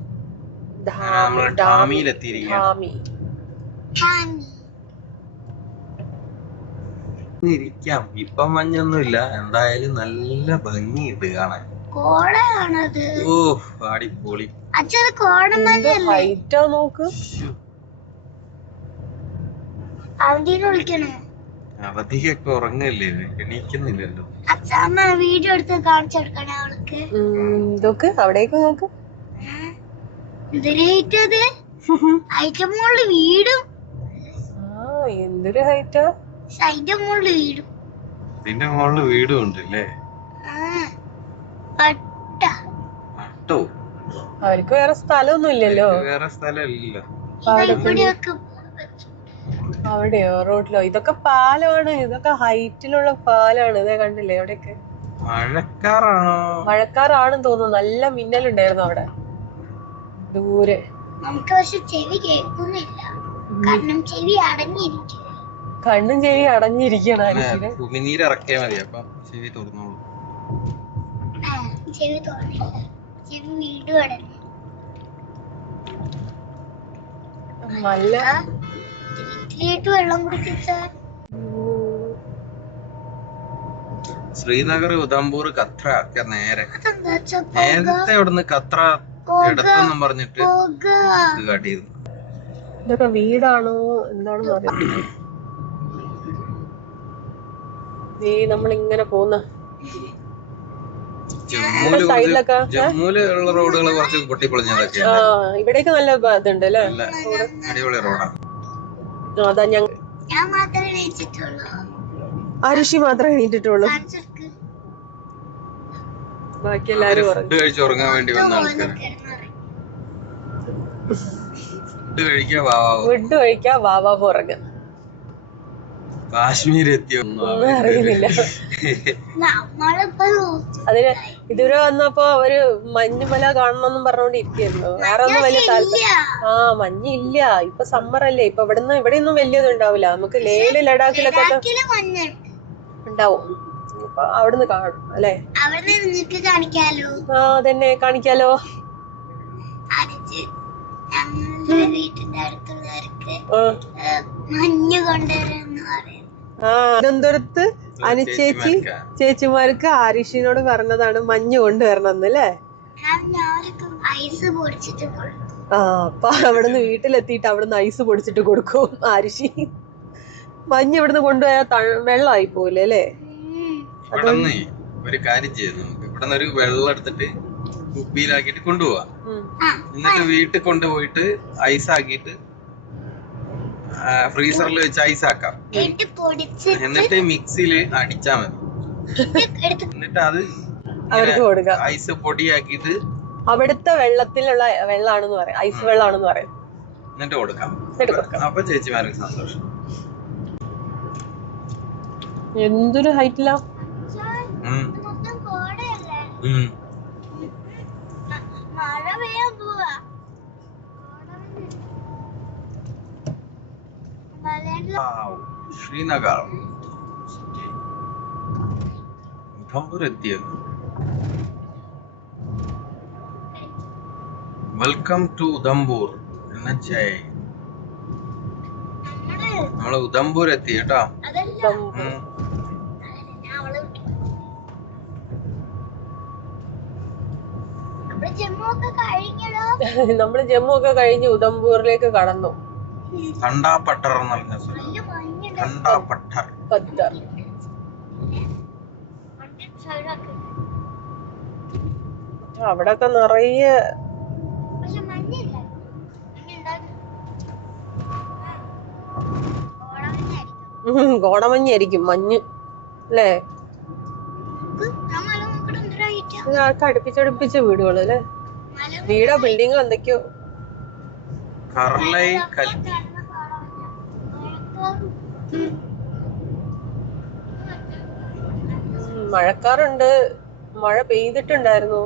നമ്മള് ധാമിയിലെത്തിയിരിക്കുകയാണ്. ഇരിക്കാം. ഇപ്പം മഞ്ഞൊന്നുമില്ല, എന്തായാലും നല്ല ഭംഗിയുണ്ട് കാണാൻ. ഓ അടിപൊളി. ഹൈറ്റാ നോക്ക്. അവധിയൊക്കെ ഉറങ്ങല്ലേ, എണീക്കുന്നില്ലല്ലോ. വീഡിയോ എടുത്ത് കാണിച്ചെടുക്കണേ അവൾക്ക്. ഇതൊക്കെ അവിടേക്ക് നോക്ക്. വീടും എന്തൊരു ഹൈറ്റാ. ഇതിന്റെ മുകളില് വീടും ഉണ്ടല്ലേ. പട്ടോ അവർക്ക് വേറെ സ്ഥലമൊന്നും ഇല്ലല്ലോ. വേറെ സ്ഥലം ഇല്ലല്ലോ. അവിടെയോ റോഡിലോ? ഇതൊക്കെ പാലമാണ്. ഇതൊക്കെ ഹൈറ്റിലുള്ള പാലാണ്. ഇതേ കണ്ടില്ലേ അവിടെയൊക്കെ. മഴക്കാറാണോ? മഴക്കാറാണെന്ന് തോന്നുന്നു. നല്ല മിന്നലുണ്ടായിരുന്നു അവിടെ ദൂരെ. നമുക്ക് പക്ഷെ ചെവി കേൾക്കുന്നില്ല, കാരണം ചെവി അടഞ്ഞിരിക്കും. കണ്ണും ചെവി അടഞ്ഞിരിക്കണം. ഉമിനീരിറക്കിയാ മതി, അപ്പൊ ചെവി തുറന്നോളൂ. ചെവി തുറന്നില്ല, ചെവി വീണ്ടും അടഞ്ഞു. നല്ല വീട്ടിലേക്ക് വെള്ളം കുടിച്ച. ശ്രീനഗർ, ഉധംപൂർ, കത്ര ഒക്കെ നേരത്തെ അവിടുന്ന് കത്ര എടുത്തെന്നും പറഞ്ഞിട്ട് ഇത് കാട്ടിയിരുന്നു. ഇതൊക്കെ വീടാണോ എന്താണെന്ന് അറിയില്ല. നമ്മളിങ്ങനെ പോകുന്ന സൈഡിലൊക്കെ ജമ്മുവിലുള്ള റോഡുകൾ കുറച്ച് പൊട്ടിപ്പൊളിഞ്ഞതൊക്കെ. ഇവിടേക്ക് നല്ല ഇതുണ്ട് അല്ലേ? അടിപൊളി റോഡാണ്. അതാ ഞാൻ മാത്രമേ എണീറ്റിട്ടുള്ളൂ. ആരുഷി മാത്രമേ എണീറ്റിട്ടുള്ളൂ. ബാക്കി എല്ലാരും ഫുഡ് കഴിച്ച് ഉറങ്ങാൻ വേണ്ടി വന്ന ആൾക്കാർ. ഫുഡ് കഴിക്കാ വാവാ ഉറങ്ങ. കാശ്മീർ എത്തിയൊന്നും അറിയുന്നില്ല. അതിന് ഇതുവരെ വന്നപ്പോ അവര് മഞ്ഞുമല കാണണമെന്നും പറഞ്ഞോണ്ടിരിക്കുന്നു. വേറെ ഒന്നും വലിയ താല്പര്യം. മഞ്ഞില്ല. ഇപ്പൊ സമ്മർ അല്ലേ. ഇപ്പൊ ഇവിടെയൊന്നും വലിയതും ഉണ്ടാവില്ല. നമുക്ക് ലേയില് ലഡാക്കിലൊക്കെ ഉണ്ടാവും. അപ്പൊ അവിടുന്ന് കാണും അല്ലെ? തന്നെ കാണിക്കാലോ. വീട്ടിന്റെ അടുത്തുള്ളവർക്ക് മഞ്ഞ് കൊണ്ടുവരുമെന്ന് പറയും. തിരുവനന്തപുരത്ത് ചേച്ചിമാർക്ക് ആരിഷിനോട് പറഞ്ഞതാണ് മഞ്ഞ് കൊണ്ടുവരണം എന്നല്ലേ? ഐസ് പൊടിച്ചിട്ട് അപ്പൊ അവിടുന്ന് വീട്ടിലെത്തിയിട്ട് അവിടുന്ന് ഐസ് പൊടിച്ചിട്ട് കൊടുക്കും ആരിഷി. മഞ്ഞ് ഇവിടുന്ന് കൊണ്ടുപോയാൽ വെള്ളമായി പോലെ അല്ലേ? ഒരു കാര്യം ചെയ്യും, നമുക്ക് ഇവിടുന്ന് ഒരു വെള്ളം എടുത്തിട്ട് കുപ്പിയിലാക്കിട്ട് കൊണ്ടുപോവാം. എന്നിട്ട് വീട്ടിൽ കൊണ്ടുപോയിട്ട് ഐസ് ആക്കിയിട്ട് ഫ്രീസറിൽ വെച്ച് ഐസ് ആക്കാം. എന്നിട്ട് മിക്സിയില് അടിച്ചാ മതി. എന്നിട്ട് അത് അവർക്ക് കൊടുക്കാം. ഐസ് പൊടിയാക്കിയിട്ട് അവിടുത്തെ വെള്ളത്തിലുള്ള വെള്ളാണെന്ന് പറയാം, ഐസ് വെള്ളാണെന്ന് പറയാം. എന്നിട്ട് കൊടുക്കാം. അപ്പൊ ചേച്ചിമാർക്ക് സന്തോഷം. എന്തൊരു ഹൈറ്റിലാ. മഴ പെയ്യാൻ പോവാ. ശ്രീനഗർ ഉധംപൂർ എത്തിയത്. Welcome to Udhampur. നമ്മള് ഉധംപൂർ എത്തി കേട്ടോ. നമ്മള് ജമ്മു ഒക്കെ കഴിഞ്ഞ് ഉധംപൂരിലേക്ക് കടന്നു. ഠണ്ടാ പട്ടർ എന്ന് പറഞ്ഞ സ്ഥലം. ഠണ്ടാ പട്ടർ. അവിടൊക്കെ നിറയെ കോടമഞ്ഞായിരിക്കും. മഞ്ഞ് അല്ലേ? അടുപ്പിച്ചടുപ്പിച്ച വീടുകൾ അല്ലേ? വീടോ ബിൽഡിങ്ങോ എന്തൊക്കെയോ. മഴക്കാറുണ്ട്. മഴ പെയ്തിട്ടുണ്ടായിരുന്നു.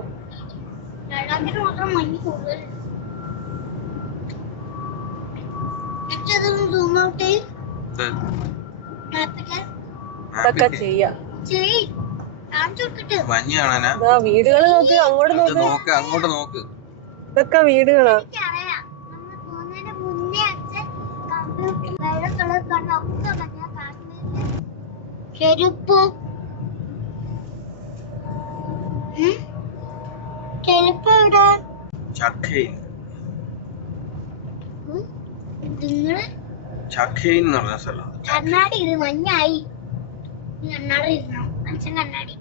ഇതൊക്കെ ചെയ്യാം. മഞ്ഞ് കാണാനാ? വീടുകൾ നോക്ക്, അങ്ങോട്ട് നോക്ക്, അങ്ങോട്ട് നോക്ക്. ഇതൊക്കെ വീടുകളാ. ചെരുപ്പ് എവിടെ? കണ്ണാടി ഇത് മഞ്ഞായി. കണ്ണാടി ഇരുന്നോ? മനുഷ്യൻ കണ്ണാടി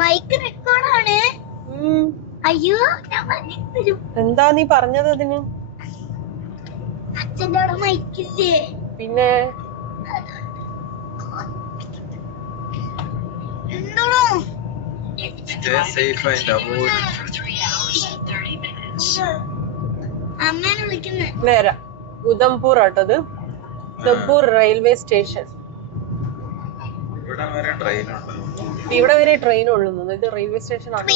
മൈക്ക് റെക്കോർഡാണ്. അയ്യോ, എന്താ നീ പറഞ്ഞത്? അതിന് അച്ഛൻ്റെ അവിടെ മൈക്കില്ലേ? പിന്നെ എന്താണോ അമ്മേനെ വിളിക്കുന്നത്? നേരാ, ഉധംപൂർ ആട്ടത്. Udhampur railway station. ഇവിടെ വരെ ട്രെയിൻ ഉള്ളുന്നത്. ഇത് റെയിൽവേ സ്റ്റേഷൻ ആണ്.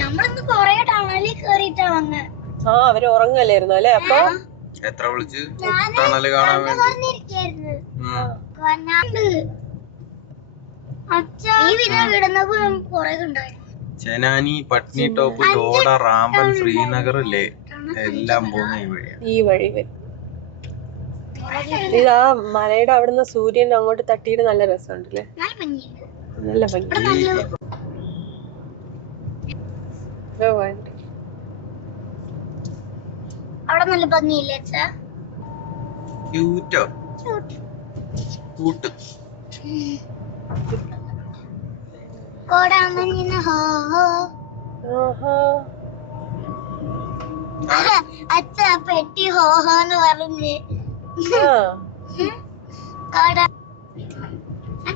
നമ്മളിന്ന് കൊറേ ടണലിൽ കേറിട്ടാ വന്നെ. അവര് ഉറങ്ങല്ലായിരുന്നു അല്ലെ? അപ്പൊ എത്ര വിളിച്ച് ടണല് കാണാൻ ചെനാനി, പട്നി ടോപ്പ്, ഡോഡ, റാംബൻ, ശ്രീനഗർ, ലേ എല്ലാം പോകുന്ന ഈ വഴി. ഇതാ മലയുടെ അവിടുന്ന് സൂര്യൻ അങ്ങോട്ട് തട്ടിയിട്ട് നല്ല രസമുണ്ടല്ലേ, നല്ല ഭംഗിയുണ്ട്. നല്ല ഭംഗി. അവിടെ നല്ല ഭംഗിയില്ലേ അച്ഛാ? ക്യൂട്ടോ കൂട്ട് കോടാമഞ്ഞിന് ഹോ ഹോ. അച്ഛ പെട്ടി ഹോ ഹോ എന്ന് പറഞ്ഞ് കോട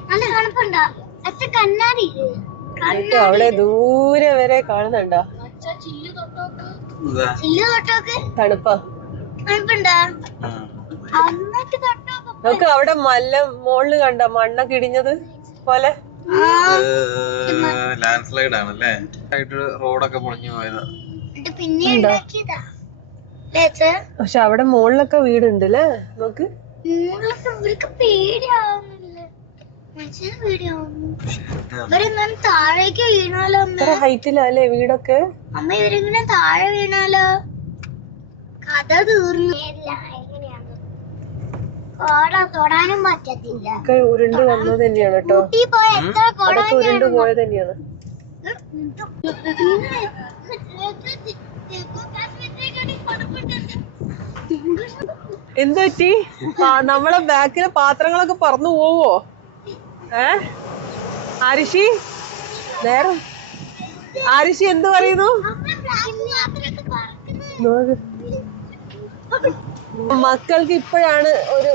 നല്ല തണുപ്പുണ്ടോ അച്ഛ? കണ്ണാടി അവിടെ ദൂരെ വരെ കാണുന്നുണ്ടോ? ചില്ല് തൊട്ടോക്ക്. തണുപ്പാ. തണുപ്പുണ്ടോ? എന്നിട്ട് തൊട്ടോക്ക്. നോക്ക് അവിടെ മല മോളില് കണ്ട മണ്ണൊക്കെ ഇടിഞ്ഞത് പോലെ. ലാൻഡ് സ്ലൈഡ് ആണല്ലേ, റോഡൊക്കെ പൊളിഞ്ഞു പോയതാ. പിന്നെ ഉണ്ടാക്കിയതാ. പക്ഷെ അവിടെ മോളിലൊക്കെ വീടുണ്ട് അല്ലേ? നോക്ക് ഇവർക്ക് പേടിയാവുന്നില്ല, മനുഷ്യന് പേടിയാവുന്നു. ഇവരെങ്ങനെ താഴേക്ക് വീണാലോ? എത്ര ഹൈറ്റിലല്ലേ വീടൊക്കെ? അമ്മ ഇവരിങ്ങനെ താഴെ വീണാലോ? കഥ തീർന്നു. കോട തൊടാനും പറ്റത്തില്ല. ഉരുണ്ട് വന്നത് തന്നെയാണ് കേട്ടോ, ഊട്ടി പോയ എത്ര കോട അതൊക്കെ ഉരുണ്ട് പോയത് തന്നെയാണ്. എന്ത് പറ്റി? നമ്മളെ ബാക്കിലെ പാത്രങ്ങളൊക്കെ പറന്നു പോവോ? ആരിഷി നേരം ആരിഷി എന്ത് പറയുന്നു? മക്കൾക്ക് ഇപ്പോഴാണ് ഒരു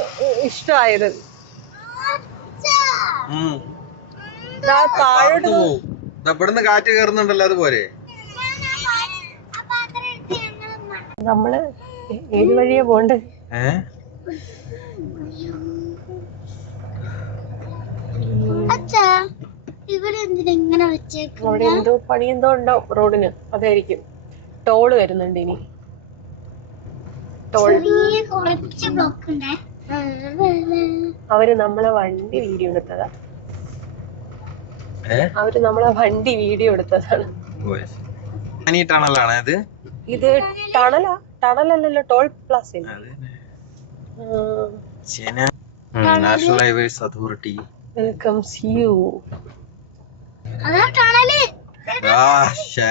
ഇഷ്ടമായത്. താഴോട്ട് ഇവിടുന്ന് കാറ്റ് കയറുന്നുണ്ടല്ലോ, അതുപോലെ നമ്മള് ഏത് വഴിയാ പോണ്ടേ? അച്ഛാ ഇവിടെ എന്തിനാ ഇങ്ങനെ വെച്ചേക്കും? അവിടെ എന്തോ പണി എന്തോ ഉണ്ടാവും റോഡിന്, അതായിരിക്കും. ടോള് വരുന്നുണ്ട് ഇനി. കുറച്ച് ബ്ലോക്ക് ഉണ്ട്. അവര് നമ്മളെ വണ്ടി വീഡിയോ എടുത്തതാ. അവര് നമ്മളെ വണ്ടി വീഡിയോ എടുത്തതാണ്. ടണലാണ് ഇത്. ഇത് ടണലല്ലല്ലോ, toll plaza. National highways authority welcomes you.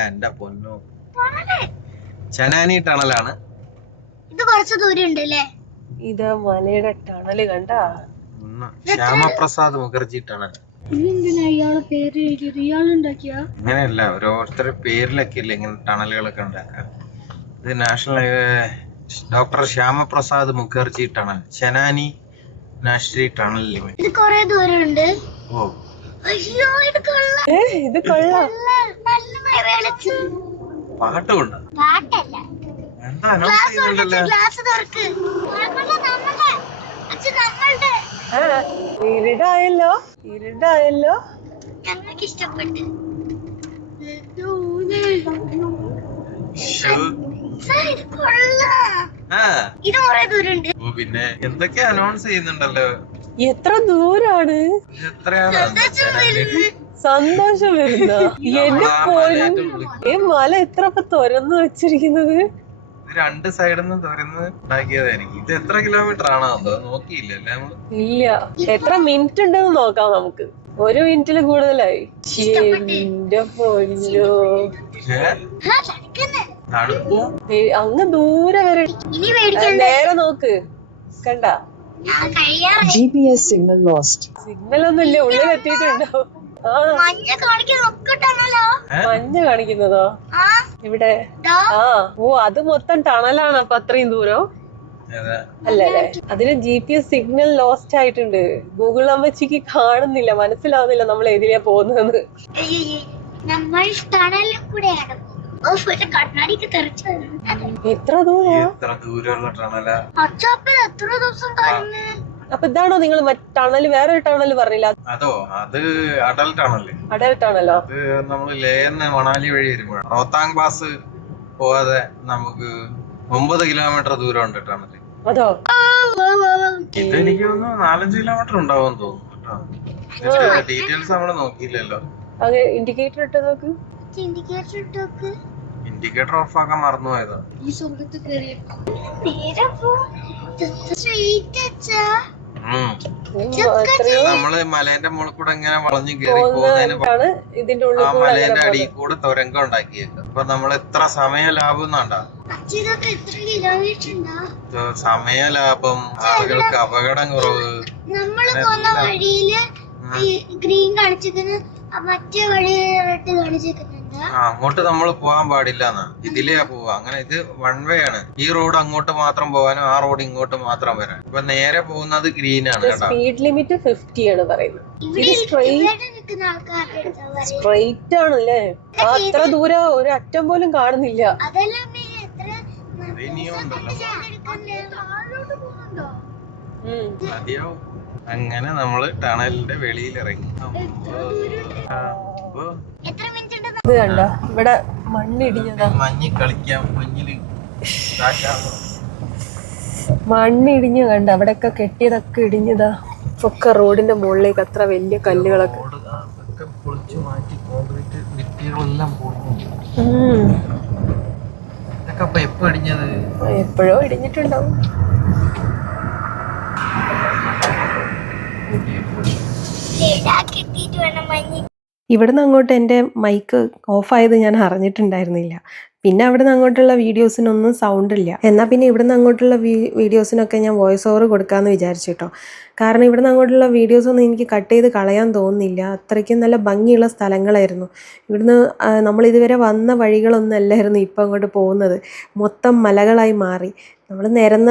എന്റെ പൊന്നോ, ചനാനി ടണലാണ്. ഇത് കുറച്ച് ദൂരം ഉണ്ട് അല്ലേ? ഇത് മലയുടെ ടണല് കണ്ട. ശ്യാമപ്രസാദ് മുഖർജി ടണൽ. അങ്ങനെയല്ല, ഓരോരുത്തരുടെ പേരിലൊക്കെ ഇല്ല ഇങ്ങനെ ടണലുകളൊക്കെ ഉണ്ടാക്കുക. ഇത് national highway doctor Shyamaprasad Mukherjee tunnel, Chenani national tunnel limit. ഇത് കുറെ ദൂരം ഉണ്ട്. ഓ അയ്യോ ഇത് കൊള്ളാം. ഇത് കൊള്ളാം. പാട്ടുമുണ്ട്. പാട്ടല്ല, എന്താ അനൗൺസ് ചെയ്യുന്നുണ്ടല്ലോ. ഗ്ലാസ് തുറക്ക്. ഇരുടായല്ലോ. ഞങ്ങൾക്ക് ഇഷ്ടപ്പെട്ടു. ഇത് കൊള്ളാം. ഇത് കുറെ ദൂരം ഉണ്ട്. പിന്നെ എന്തൊക്കെയാ അനൗൺസ് ചെയ്യുന്നുണ്ടല്ലോ. എത്ര ദൂരാണ്? എത്രയാണ് സന്തോഷം വരുന്ന എന്നെ പോലും. ഈ മല എത്ര തുറന്നു വെച്ചിരിക്കുന്നത്. രണ്ട് സൈഡിൽ നിന്ന് തുറന്ന് ഉണ്ടാക്കിയതായിരിക്കും. ഇത് എത്ര കിലോമീറ്റർ ആണോ എന്തോ നോക്കിയില്ലല്ലേ നമ്മള്. ഇല്ല, എത്ര മിനിറ്റ് ഉണ്ടെന്ന് നോക്കാം നമുക്ക്. 1 മിനിറ്റില് കൂടുതലായി. എന്റെ പൊന്നോ, അങ്ങ് ദൂരെ വരെ. നേരെ നോക്ക്, കണ്ട? GPS signal lost. സിഗ്നൽ ഒന്നും ഇല്ല, ഉള്ളിലെത്തിയിട്ടുണ്ടോ? മഞ്ഞ കാണിക്കുന്നതോ ഇവിടെ? ഓ അത് മൊത്തം ടണലാണ്. അപ്പൊ അത്രയും ദൂരം അല്ലല്ലേ? അതിന് GPS സിഗ്നൽ ലോസ്റ്റ് ആയിട്ടുണ്ട്. ഗൂഗിൾ അമ്മച്ചിക്ക് കാണുന്നില്ല, മനസ്സിലാവുന്നില്ല നമ്മൾ ഏതിലെയാ പോകുന്നത്. എത്ര ദൂരമുള്ള ടണലാ. അപ്പൊ ഇതാണോ നിങ്ങൾ ടണല്? വേറൊരു ടണല് പറഞ്ഞില്ല? അതോ, അത് അടൽ ടണല്. അടൽ ടണലോ? അത് നമ്മള് ലേന്ന് മണാലി വഴി വരുമ്പോഴാണ്. റോത്താങ് പാസ് പോവാതെ നമുക്ക് 9 കിലോമീറ്റർ ദൂരം ഉണ്ട് ടണല്. അതോ? ഇത് എനിക്ക് തോന്നുന്നു 4-5 കിലോമീറ്റർ ഉണ്ടാവും തോന്നുന്നു കേട്ടോ. ഡീറ്റെയിൽസ് നമ്മള് നോക്കിയില്ലല്ലോ. അത് ഇൻഡിക്കേറ്റർ ഇട്ട് നോക്ക്. ഇൻഡിക്കേറ്റർ ഓഫ് ആക്കാൻ മറന്നുപോയതാ. സ്ട്രെയിറ്റ് അച്ഛാ. നമ്മള് മലേന്റെ മുകളിൽ കൂടെ ഇങ്ങനെ വളഞ്ഞു കയറി പോകുന്നതിന് ഇതിന്റെ ആ മലേന്റെ അടിയിൽ കൂടെ തുരങ്കം ഉണ്ടാക്കിയേക്കും. അപ്പൊ നമ്മൾ എത്ര സമയം ലാഭം എന്നാണ്ടാ. അച്ഛാ ഇതൊക്കെ എത്ര കിലോമീറ്റർ ഉണ്ടാ? സമയ ലാഭം, ആളുകൾക്ക് അപകടം കുറവ്. നമ്മള് പോകുന്ന വഴിയില് ഈ ഗ്രീൻ കാണിച്ചിരിക്കുന്ന മറ്റേ വഴി റെഡ് കാണിച്ചിരിക്കുന്നുണ്ട്. അങ്ങോട്ട് നമ്മൾ പോകാൻ പാടില്ല എന്നാ, ഇതിലേ പോവാ. അങ്ങനെ ഇത് വൺ വേ ആണ്. ഈ റോഡ് അങ്ങോട്ട് മാത്രം പോകാനും ആ റോഡ് ഇങ്ങോട്ട് മാത്രം വരാൻ. ഇപ്പൊ നേരെ പോകുന്നത് ഗ്രീൻ ആണ് കേട്ടോ. സ്പീഡ് ലിമിറ്റ് 50 ആണ് പറയുന്നത്. ഇവിടെ നിൽക്കുന്ന ആൾക്കാരുടെ അടുത്താ സ്ട്രെയിറ്റ് ആണല്ലേ, അത്ര ദൂരം ഒരു അറ്റം പോലും കാണുന്നില്ല. അതെല്ലാം എത്ര ഇനിയും ഉണ്ടല്ലോ. താഴോട്ട് പോകുന്നുണ്ടോ? മതിയാവും. അങ്ങനെ നമ്മള് ടണലിന്റെ വെളിയിൽ ഇറങ്ങി. എത്ര മിനിറ്റ് ഉണ്ട്? ഇത് കണ്ട ഇവിടെ മണ്ണിടിഞ്ഞതാ. മഞ്ഞ് കളിക്കാം, മഞ്ഞില് മണ്ണിടിഞ്ഞ് കണ്ട അവിടെയൊക്കെ കെട്ടിയതൊക്കെ ഇടിഞ്ഞതാ. ഒക്കെ റോഡിന്റെ മുകളിലേക്ക് അത്ര വലിയ കല്ലുകളൊക്കെ. പൊളിച്ചു മാറ്റി കോൺക്രീറ്റ് ഭിത്തികളെല്ലാം പോകുന്നു. ഇതൊക്കെ അപ്പൊ എപ്പോ ഇടിഞ്ഞത്? എപ്പോഴോ ഇടിഞ്ഞിട്ടുണ്ടാവും. കിട്ടിയിട്ട് വേണം മഞ്ഞ്. ഇവിടുന്ന് അങ്ങോട്ട് എൻ്റെ മൈക്ക് ഓഫായത് ഞാൻ അറിഞ്ഞിട്ടുണ്ടായിരുന്നില്ല. പിന്നെ അവിടുന്ന് അങ്ങോട്ടുള്ള വീഡിയോസിനൊന്നും സൗണ്ട് ഇല്ല. എന്നാൽ പിന്നെ ഇവിടുന്ന് അങ്ങോട്ടുള്ള വീഡിയോസിനൊക്കെ ഞാൻ വോയിസ് ഓവർ കൊടുക്കാമെന്ന് വിചാരിച്ചു കേട്ടോ. കാരണം ഇവിടുന്ന് അങ്ങോട്ടുള്ള വീഡിയോസൊന്നും എനിക്ക് കട്ട് ചെയ്ത് കളയാൻ തോന്നുന്നില്ല. അത്രയ്ക്കും നല്ല ഭംഗിയുള്ള സ്ഥലങ്ങളായിരുന്നു. ഇവിടുന്ന് നമ്മളിതുവരെ വന്ന വഴികളൊന്നും അല്ലായിരുന്നു ഇപ്പം അങ്ങോട്ട് പോകുന്നത്. മൊത്തം മലകളായി മാറി. നമ്മൾ നിരന്ന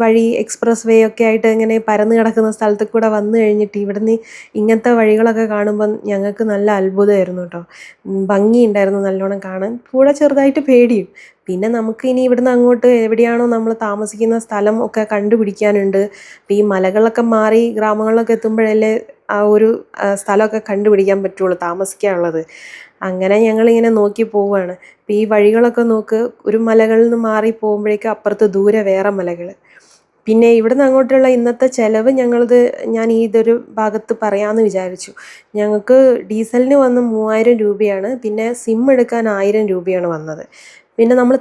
വഴി എക്സ്പ്രസ് വേ ഒക്കെ ആയിട്ട് ഇങ്ങനെ പരന്ന് കിടക്കുന്ന സ്ഥലത്ത് കൂടെ വന്നു കഴിഞ്ഞിട്ട് ഇവിടുന്ന് ഇങ്ങനത്തെ വഴികളൊക്കെ കാണുമ്പം ഞങ്ങൾക്ക് നല്ല അത്ഭുതമായിരുന്നു കേട്ടോ. ഭംഗിയുണ്ടായിരുന്നു നല്ലോണം കാണാൻ, കൂടെ ചെറുതായിട്ട് പേടിയും. പിന്നെ നമുക്ക് ഇനി ഇവിടുന്ന് അങ്ങോട്ട് എവിടെയാണോ നമ്മൾ താമസിക്കുന്ന സ്ഥലം ഒക്കെ കണ്ടുപിടിക്കാനുണ്ട്. അപ്പോൾ ഈ മലകളൊക്കെ മാറി ഗ്രാമങ്ങളിലൊക്കെ എത്തുമ്പോഴല്ലേ ആ ഒരു സ്ഥലമൊക്കെ കണ്ടുപിടിക്കാൻ പറ്റുള്ളൂ താമസിക്കാനുള്ളത്. അങ്ങനെ ഞങ്ങളിങ്ങനെ നോക്കി പോവുകയാണ്. അപ്പോൾ ഈ വഴികളൊക്കെ നോക്ക്, ഒരു മലകളിൽ നിന്ന് മാറി പോകുമ്പോഴേക്കും അപ്പുറത്ത് ദൂരെ വേറെ മലകൾ. പിന്നെ ഇവിടുന്ന് അങ്ങോട്ടുള്ള ഇന്നത്തെ ചിലവ് ഞാൻ ഇതൊരു ഭാഗത്ത് പറയാമെന്ന് വിചാരിച്ചു. ഞങ്ങൾക്ക് ഡീസലിന് വന്ന് 3000 രൂപയാണ്. പിന്നെ സിം എടുക്കാൻ 1000 രൂപയാണ് വന്നത്. പിന്നെ നമ്മൾ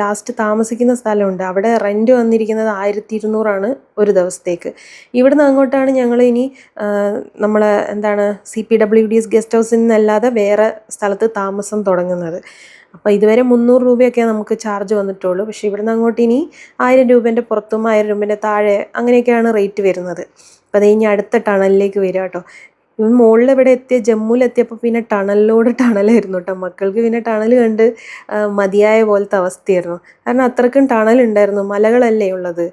ലാസ്റ്റ് താമസിക്കുന്ന സ്ഥലമുണ്ട്, അവിടെ റെൻറ്റ് വന്നിരിക്കുന്നത് 1200 ഒരു ദിവസത്തേക്ക്. ഇവിടുന്ന് അങ്ങോട്ടാണ് ഞങ്ങൾ ഇനി നമ്മളെ CPWD's ഗസ്റ്റ് ഹൗസിൽ നിന്നല്ലാതെ വേറെ സ്ഥലത്ത് താമസം തുടങ്ങുന്നത്. അപ്പോൾ ഇതുവരെ 300 രൂപയൊക്കെ നമുക്ക് ചാർജ് വന്നിട്ടുള്ളൂ. പക്ഷേ ഇവിടുന്ന് അങ്ങോട്ട് ഇനി 1000 രൂപേൻ്റെ പുറത്തും 1000 രൂപേൻ്റെ താഴെ അങ്ങനെയൊക്കെയാണ് റേറ്റ് വരുന്നത്. അപ്പോൾ അത് ഇനി അടുത്ത ടണലിലേക്ക് വരിക കേട്ടോ. മുകളിൽ ഇവിടെ ജമ്മുവിലെത്തിയപ്പോൾ പിന്നെ ടണലായിരുന്നു കേട്ടോ. മക്കൾക്ക് പിന്നെ ടണൽ കണ്ട് മതിയായ പോലത്തെ അവസ്ഥയായിരുന്നു. കാരണം അത്രയ്ക്കും ടണലുണ്ടായിരുന്നു, മലകളല്ലേ ഉള്ളത്.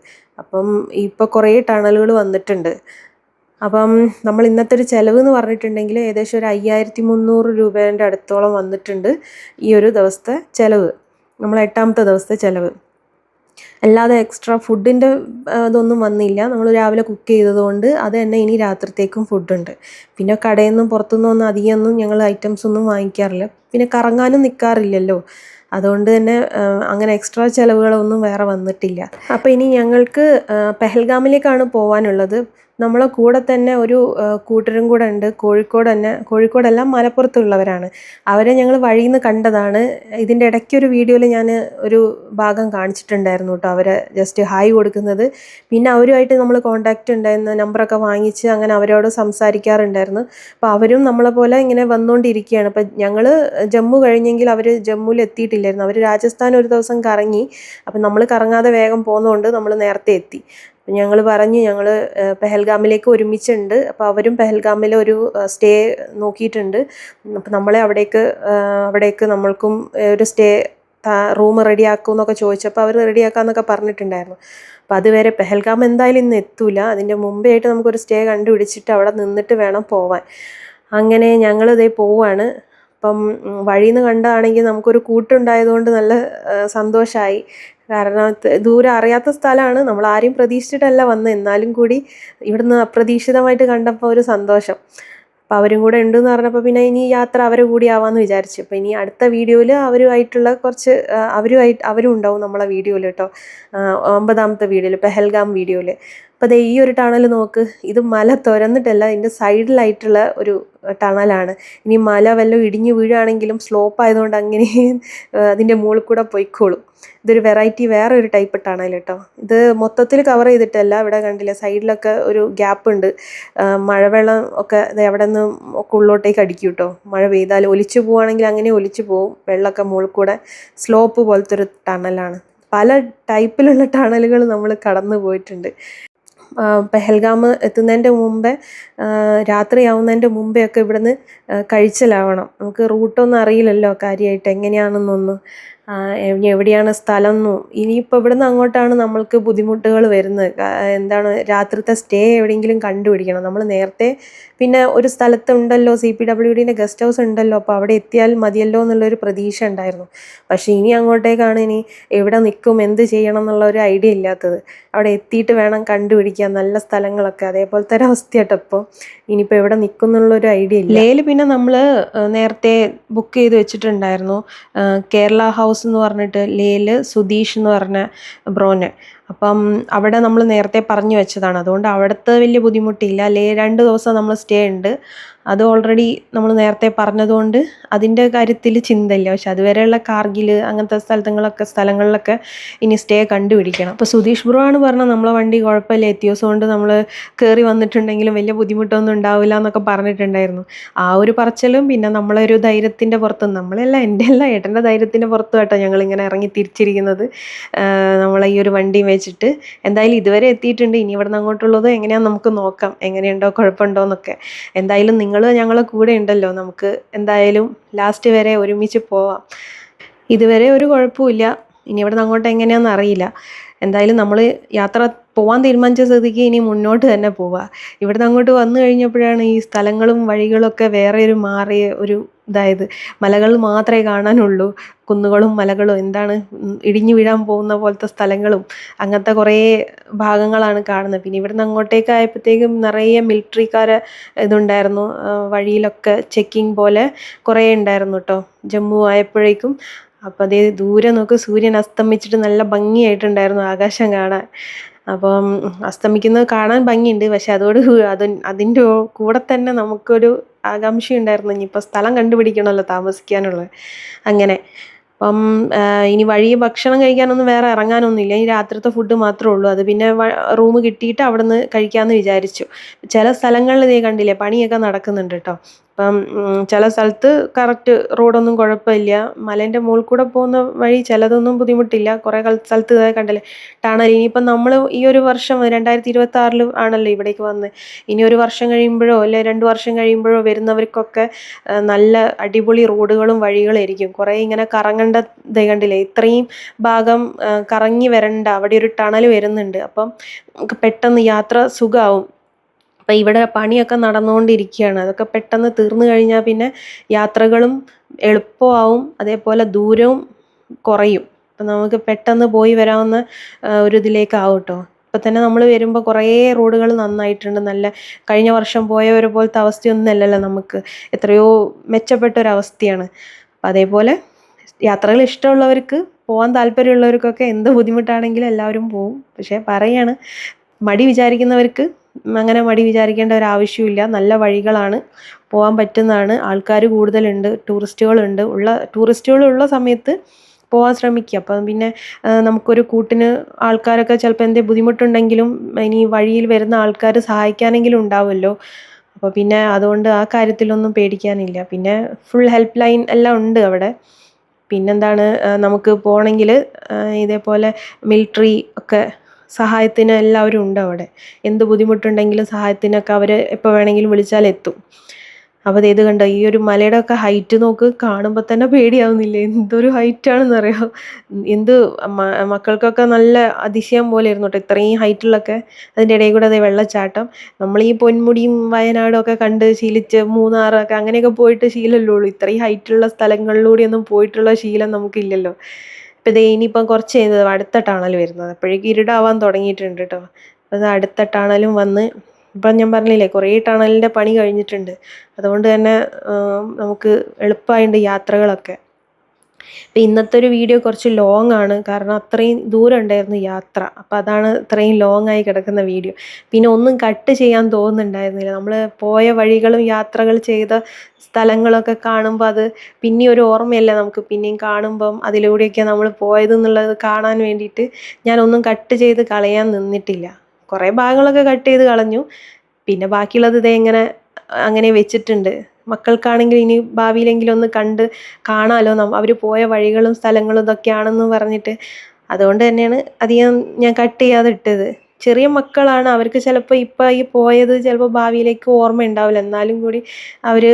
അപ്പം ഇപ്പോൾ കുറേ ടണലുകൾ വന്നിട്ടുണ്ട്. അപ്പം നമ്മൾ ഇന്നത്തെ ഒരു ചിലവ് എന്ന് പറഞ്ഞിട്ടുണ്ടെങ്കിൽ ഏകദേശം ഒരു 5300 രൂപേൻ്റെ അടുത്തോളം വന്നിട്ടുണ്ട് ഈ ഒരു ദിവസത്തെ ചിലവ്, നമ്മൾ 8ാമത്തെ ദിവസത്തെ ചിലവ്. അല്ലാതെ എക്സ്ട്രാ ഫുഡിൻ്റെ ഇതൊന്നും വന്നില്ല. നമ്മൾ രാവിലെ കുക്ക് ചെയ്തതുകൊണ്ട് അത് തന്നെ ഇനി രാത്രിത്തേക്കും ഫുഡുണ്ട്. പിന്നെ കടയിൽ നിന്നും പുറത്തുനിന്നൊന്നും അധികമൊന്നും ഞങ്ങൾ ഐറ്റംസ് ഒന്നും വാങ്ങിക്കാറില്ല. പിന്നെ കറങ്ങാനും നിൽക്കാറില്ലല്ലോ, അതുകൊണ്ട് തന്നെ അങ്ങനെ എക്സ്ട്രാ ചിലവുകളൊന്നും വേറെ വന്നിട്ടില്ല. അപ്പോൾ ഇനി ഞങ്ങൾക്ക് പെഹൽഗാമിലേക്കാണ് പോകാനുള്ളത്. നമ്മളെ കൂടെ തന്നെ ഒരു കൂട്ടരും കൂടെ ഉണ്ട്, കോഴിക്കോടല്ല മലപ്പുറത്തുള്ളവരാണ്. അവരെ ഞങ്ങൾ വഴിയിൽ നിന്ന് കണ്ടതാണ്. ഇതിൻ്റെ ഇടയ്ക്കൊരു വീഡിയോയിൽ ഞാൻ ഒരു ഭാഗം കാണിച്ചിട്ടുണ്ടായിരുന്നു കേട്ടോ, അവരെ ജസ്റ്റ് ഹായ് കൊടുക്കുന്നത്. പിന്നെ അവരുമായിട്ട് നമ്മൾ കോൺടാക്റ്റ് ഉണ്ടായിരുന്നു, നമ്പറൊക്കെ വാങ്ങിച്ച് അങ്ങനെ അവരോട് സംസാരിക്കാറുണ്ടായിരുന്നു. അപ്പോൾ അവരും നമ്മളെ പോലെ ഇങ്ങനെ വന്നുകൊണ്ടിരിക്കുകയാണ്. അപ്പം ഞങ്ങൾ ജമ്മു കഴിഞ്ഞെങ്കിൽ അവർ ജമ്മുവിൽ എത്തിയിട്ടില്ലായിരുന്നു. അവർ രാജസ്ഥാൻ ഒരു ദിവസം കറങ്ങി. അപ്പം നമ്മൾ കറങ്ങാതെ വേഗം പോകുന്നതുകൊണ്ട് നമ്മൾ നേരത്തെ എത്തി. അപ്പം ഞങ്ങൾ പറഞ്ഞു ഞങ്ങൾ പെഹൽഗാമിലേക്ക് ഒരുമിച്ചുണ്ട്. അപ്പോൾ അവരും പെഹൽഗാമിൽ ഒരു സ്റ്റേ നോക്കിയിട്ടുണ്ട്. അപ്പം നമ്മളെ അവിടേക്ക് നമ്മൾക്കും ഒരു റൂം റെഡിയാക്കും എന്നൊക്കെ ചോദിച്ചപ്പോൾ അവർ റെഡിയാക്കാമെന്നൊക്കെ പറഞ്ഞിട്ടുണ്ടായിരുന്നു. അപ്പോൾ അതുവരെ പെഹൽഗാം എന്തായാലും ഇന്ന് എത്തൂല. അതിൻ്റെ മുമ്പേ ആയിട്ട് നമുക്കൊരു സ്റ്റേ കണ്ടുപിടിച്ചിട്ട് അവിടെ നിന്നിട്ട് വേണം പോവാൻ. അങ്ങനെ ഞങ്ങളിതേ പോവാണ്. അപ്പം വഴിയിൽ നിന്ന് കണ്ടതാണെങ്കിൽ നമുക്കൊരു കൂട്ടുണ്ടായതുകൊണ്ട് നല്ല സന്തോഷമായി. കാരണം ദൂരം അറിയാത്ത സ്ഥലമാണ്, നമ്മൾ ആരെയും പ്രതീക്ഷിച്ചിട്ടല്ല വന്നത്. എന്നാലും കൂടി ഇവിടുന്ന് അപ്രതീക്ഷിതമായിട്ട് കണ്ടപ്പോൾ ഒരു സന്തോഷം. അപ്പോൾ അവരും കൂടെ ഉണ്ടെന്ന് പറഞ്ഞപ്പോൾ പിന്നെ ഇനി യാത്ര അവരെ കൂടി ആവാമെന്ന് വിചാരിച്ചു. അപ്പോൾ ഇനി അടുത്ത വീഡിയോയിൽ അവരുമായിട്ടുള്ള കുറച്ച് അവരും ഉണ്ടാവും നമ്മളെ വീഡിയോയിൽ കേട്ടോ. 9ാമത്തെ വീഡിയോയിൽ, പെഹൽഗാം വീഡിയോയിൽ. അപ്പോൾ ദേ ഈ ഒരു ടണൽ നോക്ക്, ഇത് മല തുരന്നിട്ടല്ല, ഇതിൻ്റെ സൈഡിലായിട്ടുള്ള ഒരു ടണലാണ്. ഇനി മല വല്ലതും ഇടിഞ്ഞു വീഴുകയാണെങ്കിലും സ്ലോപ്പ് ആയതുകൊണ്ട് അങ്ങനെ അതിൻ്റെ മുകളിൽ കൂടെ പോയിക്കോളും. ഇതൊരു വെറൈറ്റി, വേറെ ഒരു ടൈപ്പ് ടണൽ കേട്ടോ. ഇത് മൊത്തത്തിൽ കവർ ചെയ്തിട്ടല്ല, ഇവിടെ കണ്ടില്ല സൈഡിലൊക്കെ ഒരു ഗ്യാപ്പ് ഉണ്ട്. മഴവെള്ളം ഒക്കെ എവിടെ നിന്ന് ഒക്കെ ഉള്ളോട്ടേക്ക് അടിക്കും കേട്ടോ. മഴ പെയ്താൽ ഒലിച്ചു പോവുകയാണെങ്കിൽ അങ്ങനെ ഒലിച്ചു പോവും, വെള്ളമൊക്കെ മുകളിൽ കൂടെ. സ്ലോപ്പ് പോലത്തെ ഒരു ടണലാണ്. പല ടൈപ്പിലുള്ള ടണലുകൾ നമ്മൾ കടന്നു പോയിട്ടുണ്ട്. പെഹൽഗാം എത്തുന്നതിൻ്റെ മുമ്പേ, രാത്രിയാവുന്നതിൻ്റെ മുമ്പേ ഒക്കെ ഇവിടുന്ന് കഴിച്ചിലാവണം. നമുക്ക് റൂട്ടൊന്നും അറിയില്ലല്ലോ കാര്യമായിട്ട് എങ്ങനെയാണെന്നൊന്നും, ഇനി എവിടെയാണ് സ്ഥലം എന്നും. ഇനിയിപ്പോൾ ഇവിടുന്ന് അങ്ങോട്ടാണ് നമ്മൾക്ക് ബുദ്ധിമുട്ടുകൾ വരുന്നത്. എന്താണ്, രാത്രിത്തെ സ്റ്റേ എവിടെയെങ്കിലും കണ്ടുപിടിക്കണം. നമ്മൾ നേരത്തെ പിന്നെ ഒരു സ്ഥലത്തുണ്ടല്ലോ, CPWDൻ്റെ ഗസ്റ്റ് ഹൗസ് ഉണ്ടല്ലോ, അപ്പോൾ അവിടെ എത്തിയാൽ മതിയല്ലോ എന്നുള്ളൊരു പ്രതീക്ഷ ഉണ്ടായിരുന്നു. പക്ഷേ ഇനി അങ്ങോട്ടേക്കാണ് ഇനി എവിടെ നിൽക്കും, എന്ത് ചെയ്യണം എന്നുള്ള ഒരു ഐഡിയ ഇല്ലാത്തത്. അവിടെ എത്തിയിട്ട് വേണം കണ്ടുപിടിക്കാൻ നല്ല സ്ഥലങ്ങളൊക്കെ. അതേപോലത്തെ ഒരു അവസ്ഥയാട്ടോ ഇപ്പോൾ. ഇനിയിപ്പോൾ എവിടെ നിൽക്കും എന്നുള്ളൊരു ഐഡിയ ഇല്ല. ലേയിൽ പിന്നെ നമ്മൾ നേരത്തെ ബുക്ക് ചെയ്ത് വെച്ചിട്ടുണ്ടായിരുന്നു കേരള ഹൗസ് എന്ന് പറഞ്ഞിട്ട്, ലേയിൽ സുധീഷ് എന്ന് പറഞ്ഞ ബ്രോന്. അപ്പം അവിടെ നമ്മൾ നേരത്തെ പറഞ്ഞു വെച്ചതാണ്, അതുകൊണ്ട് അവിടുത്തെ വലിയ ബുദ്ധിമുട്ടില്ല. 2 ദിവസം നമ്മൾ സ്റ്റേ ഉണ്ട്. അത് ഓൾറെഡി നമ്മൾ നേരത്തെ പറഞ്ഞതുകൊണ്ട് അതിൻ്റെ കാര്യത്തിൽ ചിന്തയില്ല. പക്ഷെ അതുവരെയുള്ള കാർഗിൽ അങ്ങനത്തെ സ്ഥലങ്ങളിലൊക്കെ ഇനി സ്റ്റേ കണ്ടുപിടിക്കണം. അപ്പോൾ സുധീഷ് ബ്രോ ആണ് പറഞ്ഞത് നമ്മളെ വണ്ടി കുഴപ്പമില്ല, എത്തിയോസം കൊണ്ട് നമ്മൾ കയറി വന്നിട്ടുണ്ടെങ്കിലും വലിയ ബുദ്ധിമുട്ടൊന്നും ഉണ്ടാവില്ല എന്നൊക്കെ പറഞ്ഞിട്ടുണ്ടായിരുന്നു. ആ ഒരു പറച്ചിലും പിന്നെ നമ്മളൊരു ധൈര്യത്തിൻ്റെ പുറത്തും, എൻ്റെ അല്ല ഏട്ടൻ്റെ ധൈര്യത്തിൻ്റെ പുറത്തും കേട്ടോ ഞങ്ങളിങ്ങനെ ഇറങ്ങി തിരിച്ചിരിക്കുന്നത്. നമ്മളെ ഈ ഒരു വണ്ടിയും വെച്ചിട്ട് എന്തായാലും ഇതുവരെ എത്തിയിട്ടുണ്ട്. ഇനി ഇവിടെ നിന്ന് അങ്ങോട്ടുള്ളത് എങ്ങനെയാണെന്ന് നമുക്ക് നോക്കാം, എങ്ങനെയുണ്ടോ കുഴപ്പമുണ്ടോ എന്നൊക്കെ. എന്തായാലും നിങ്ങൾ ഞങ്ങളെ കൂടെ ഉണ്ടല്ലോ, നമുക്ക് എന്തായാലും ലാസ്റ്റ് വരെ ഒരുമിച്ച് പോവാം. ഇതുവരെ ഒരു കുഴപ്പമില്ല. ഇനി ഇവിടെ നിന്ന് അങ്ങോട്ട് എങ്ങനെയാണെന്ന് അറിയില്ല. എന്തായാലും നമ്മൾ യാത്ര പോകാൻ തീരുമാനിച്ച സ്ഥിതിക്ക് ഇനി മുന്നോട്ട് തന്നെ പോവുക. ഇവിടുന്ന് അങ്ങോട്ട് വന്നു കഴിഞ്ഞപ്പോഴാണ് ഈ സ്ഥലങ്ങളും വഴികളൊക്കെ വേറെ ഒരു മാറിയ ഒരു ഇതായത്. മലകൾ മാത്രമേ കാണാനുള്ളൂ, കുന്നുകളും മലകളും, എന്താണ് ഇടിഞ്ഞു വീഴാൻ പോകുന്ന പോലത്തെ സ്ഥലങ്ങളും അങ്ങനത്തെ കുറേ ഭാഗങ്ങളാണ് കാണുന്നത്. പിന്നെ ഇവിടുന്ന് അങ്ങോട്ടേക്ക് ആയപ്പോഴത്തേക്കും നിറയെ മിലിറ്ററിക്കാരെ ഇതുണ്ടായിരുന്നു, വഴിയിലൊക്കെ ചെക്കിങ് പോലെ കുറേ ഉണ്ടായിരുന്നു കേട്ടോ ജമ്മു ആയപ്പോഴേക്കും. അപ്പോൾ അതേ ദൂരെ നോക്ക്, സൂര്യൻ അസ്തമിച്ചിട്ട് നല്ല ഭംഗിയായിട്ടുണ്ടായിരുന്നു ആകാശം കാണാൻ. അപ്പം അസ്തമിക്കുന്നത് കാണാൻ ഭംഗിയുണ്ട്, പക്ഷെ അതിൻ്റെ കൂടെ തന്നെ നമുക്കൊരു ആകാംക്ഷയുണ്ടായിരുന്നു, ഇനിയിപ്പോൾ സ്ഥലം കണ്ടുപിടിക്കണമല്ലോ താമസിക്കാനുള്ളത്. അങ്ങനെ അപ്പം ഇനി വഴി ഭക്ഷണം കഴിക്കാനൊന്നും വേറെ ഇറങ്ങാനൊന്നുമില്ല. ഇനി രാത്രിത്തെ ഫുഡ് മാത്രമേ ഉള്ളൂ. അത് പിന്നെ റൂം കിട്ടിയിട്ട് അവിടെ നിന്ന് കഴിക്കാമെന്ന് വിചാരിച്ചു. ചില സ്ഥലങ്ങളിൽ ഇതേ കണ്ടില്ലേ പണിയൊക്കെ നടക്കുന്നുണ്ട് കേട്ടോ. അപ്പം ചില സ്ഥലത്ത് കറക്റ്റ് റോഡൊന്നും കുഴപ്പമില്ല. മലേൻ്റെ മുകളിൽ കൂടെ പോകുന്ന വഴി ചിലതൊന്നും ബുദ്ധിമുട്ടില്ല. കുറേ സ്ഥലത്ത് ഇതായി കണ്ടില്ലേ ടണൽ. ഇനിയിപ്പം നമ്മൾ ഈ ഒരു വർഷം 2026 ആണല്ലോ ഇവിടേക്ക് വന്ന്. ഇനി ഒരു വർഷം കഴിയുമ്പോഴോ അല്ലെ 2 വർഷം കഴിയുമ്പോഴോ വരുന്നവർക്കൊക്കെ നല്ല അടിപൊളി റോഡുകളും വഴികളായിരിക്കും. കുറേ ഇങ്ങനെ കറങ്ങേണ്ട ഇതേ കണ്ടില്ലേ, ഇത്രയും ഭാഗം കറങ്ങി വരണ്ട, അവിടെ ഒരു ടണൽ വരുന്നുണ്ട്. അപ്പം നമുക്ക് പെട്ടെന്ന് യാത്ര സുഖമാവും. അപ്പം ഇവിടെ പണിയൊക്കെ നടന്നുകൊണ്ടിരിക്കുകയാണ്. അതൊക്കെ പെട്ടെന്ന് തീർന്നു കഴിഞ്ഞാൽ പിന്നെ യാത്രകളും എളുപ്പമാവും, അതേപോലെ ദൂരവും കുറയും. അപ്പം നമുക്ക് പെട്ടെന്ന് പോയി വരാവുന്ന ഒരു ഇതിലേക്കാവും കേട്ടോ. ഇപ്പം തന്നെ നമ്മൾ വരുമ്പോൾ കുറേ റോഡുകൾ നന്നായിട്ടുണ്ട്. നല്ല കഴിഞ്ഞ വർഷം പോയവരെ പോലത്തെ അവസ്ഥയൊന്നുമല്ലല്ലോ നമുക്ക്, എത്രയോ മെച്ചപ്പെട്ടൊരവസ്ഥയാണ്. അപ്പം അതേപോലെ യാത്രകൾ ഇഷ്ടമുള്ളവർക്ക്, പോകാൻ താല്പര്യമുള്ളവർക്കൊക്കെ എന്ത് ബുദ്ധിമുട്ടാണെങ്കിലും എല്ലാവരും പോവും. പക്ഷേ പറയാണ്, മടി വിചാരിക്കുന്നവർക്ക് അങ്ങനെ മടി വിചാരിക്കേണ്ട ഒരു ആവശ്യമില്ല. നല്ല വഴികളാണ്, പോകാൻ പറ്റുന്നതാണ്. ആൾക്കാർ കൂടുതലുണ്ട്, ടൂറിസ്റ്റുകളുള്ള സമയത്ത് പോകാൻ ശ്രമിക്കുക. അപ്പം പിന്നെ നമുക്കൊരു കൂട്ടിന് ആൾക്കാരൊക്കെ ചിലപ്പോൾ എന്തെങ്കിലും ബുദ്ധിമുട്ടുണ്ടെങ്കിലും ഇനി വഴിയിൽ വരുന്ന ആൾക്കാർ സഹായിക്കാനെങ്കിലും ഉണ്ടാവുമല്ലോ. അപ്പോൾ പിന്നെ അതുകൊണ്ട് ആ കാര്യത്തിലൊന്നും പേടിക്കാനില്ല. പിന്നെ ഫുൾ ഹെൽപ്പ് ലൈൻ എല്ലാം ഉണ്ട് അവിടെ. പിന്നെന്താണ്, നമുക്ക് പോകണമെങ്കിൽ ഇതേപോലെ മിലിറ്ററി ഒക്കെ സഹായത്തിന് എല്ലാവരും ഉണ്ട് അവിടെ. എന്ത് ബുദ്ധിമുട്ടുണ്ടെങ്കിലും സഹായത്തിനൊക്കെ അവർ എപ്പോൾ വേണമെങ്കിലും വിളിച്ചാൽ എത്തും. അപ്പോൾ ഇത് കണ്ടോ, ഈ ഒരു മലയുടെ ഒക്കെ ഹൈറ്റ് നോക്ക്, കാണുമ്പോൾ തന്നെ പേടിയാവുന്നില്ലേ, എന്തൊരു ഹൈറ്റാണെന്നറിയാം. മക്കൾക്കൊക്കെ നല്ല അതിശയം പോലെ ആയിരുന്നു കേട്ടോ ഇത്രയും ഹൈറ്റിലൊക്കെ. അതിൻ്റെ ഇടയിൽ കൂടെ അതേ വെള്ളച്ചാട്ടം. നമ്മൾ ഈ പൊന്മുടിയും വയനാടും ഒക്കെ കണ്ട് ശീലിച്ച്, മൂന്നാറൊക്കെ അങ്ങനെയൊക്കെ പോയിട്ട് ശീലമല്ലേ ഉള്ളൂ, ഇത്രയും ഹൈറ്റുള്ള സ്ഥലങ്ങളിലൂടെയൊന്നും പോയിട്ടുള്ള ശീലം നമുക്കില്ലല്ലോ. ഇപ്പം ഇതേ ഇനിയിപ്പം കുറച്ച് കഴിഞ്ഞത് അടുത്ത ടണൽ വരുന്നത്, അപ്പോഴേക്കും ഇരുടാവാൻ തുടങ്ങിയിട്ടുണ്ട് കേട്ടോ. അത് അടുത്ത ടണലും വന്ന്, ഇപ്പം ഞാൻ പറഞ്ഞില്ലേ കുറേ ടണലിൻ്റെ പണി കഴിഞ്ഞിട്ടുണ്ട്. അതുകൊണ്ട് തന്നെ നമുക്ക് എളുപ്പമായിട്ടുണ്ട് യാത്രകളൊക്കെ. അപ്പോൾ ഇന്നത്തെ ഒരു വീഡിയോ കുറച്ച് ലോങ് ആണ്, കാരണം അത്രയും ദൂരം ഉണ്ടായിരുന്നു യാത്ര. അപ്പോൾ അതാണ് ഇത്രയും ലോങ് ആയി കിടക്കുന്ന വീഡിയോ. പിന്നെ ഒന്നും കട്ട് ചെയ്യാൻ തോന്നുന്നുണ്ടായിരുന്നില്ല. നമ്മൾ പോയ വഴികളും യാത്രകൾ ചെയ്ത സ്ഥലങ്ങളൊക്കെ കാണുമ്പോൾ അത് പിന്നെ ഒരു ഓർമ്മയല്ലേ നമുക്ക് പിന്നെയും കാണുമ്പം അതിലൂടെയൊക്കെ നമ്മൾ പോയതെന്നുള്ളത് കാണാൻ വേണ്ടിയിട്ട് ഞാനൊന്നും കട്ട് ചെയ്ത് കളയാൻ നിന്നിട്ടില്ല. കുറേ ഭാഗങ്ങളൊക്കെ കട്ട് ചെയ്ത് കളഞ്ഞു. പിന്നെ ബാക്കിയുള്ളത് ഇതേ ഇങ്ങനെ അങ്ങനെ വെച്ചിട്ടുണ്ട്. മക്കൾക്കാണെങ്കിൽ ഇനി ഭാവിയിലെങ്കിലും ഒന്ന് കാണാമല്ലോ അവർ പോയ വഴികളും സ്ഥലങ്ങളും ഇതൊക്കെയാണെന്ന് പറഞ്ഞിട്ട്. അതുകൊണ്ട് തന്നെയാണ് അധികം ഞാൻ കട്ട് ചെയ്യാതെ ഇട്ടത്. ചെറിയ മക്കളാണ്, അവർക്ക് ചിലപ്പോൾ ഇപ്പം ഈ പോയത് ചിലപ്പോൾ ഭാവിയിലേക്ക് ഓർമ്മ ഉണ്ടാവില്ല. എന്നാലും കൂടി അവർ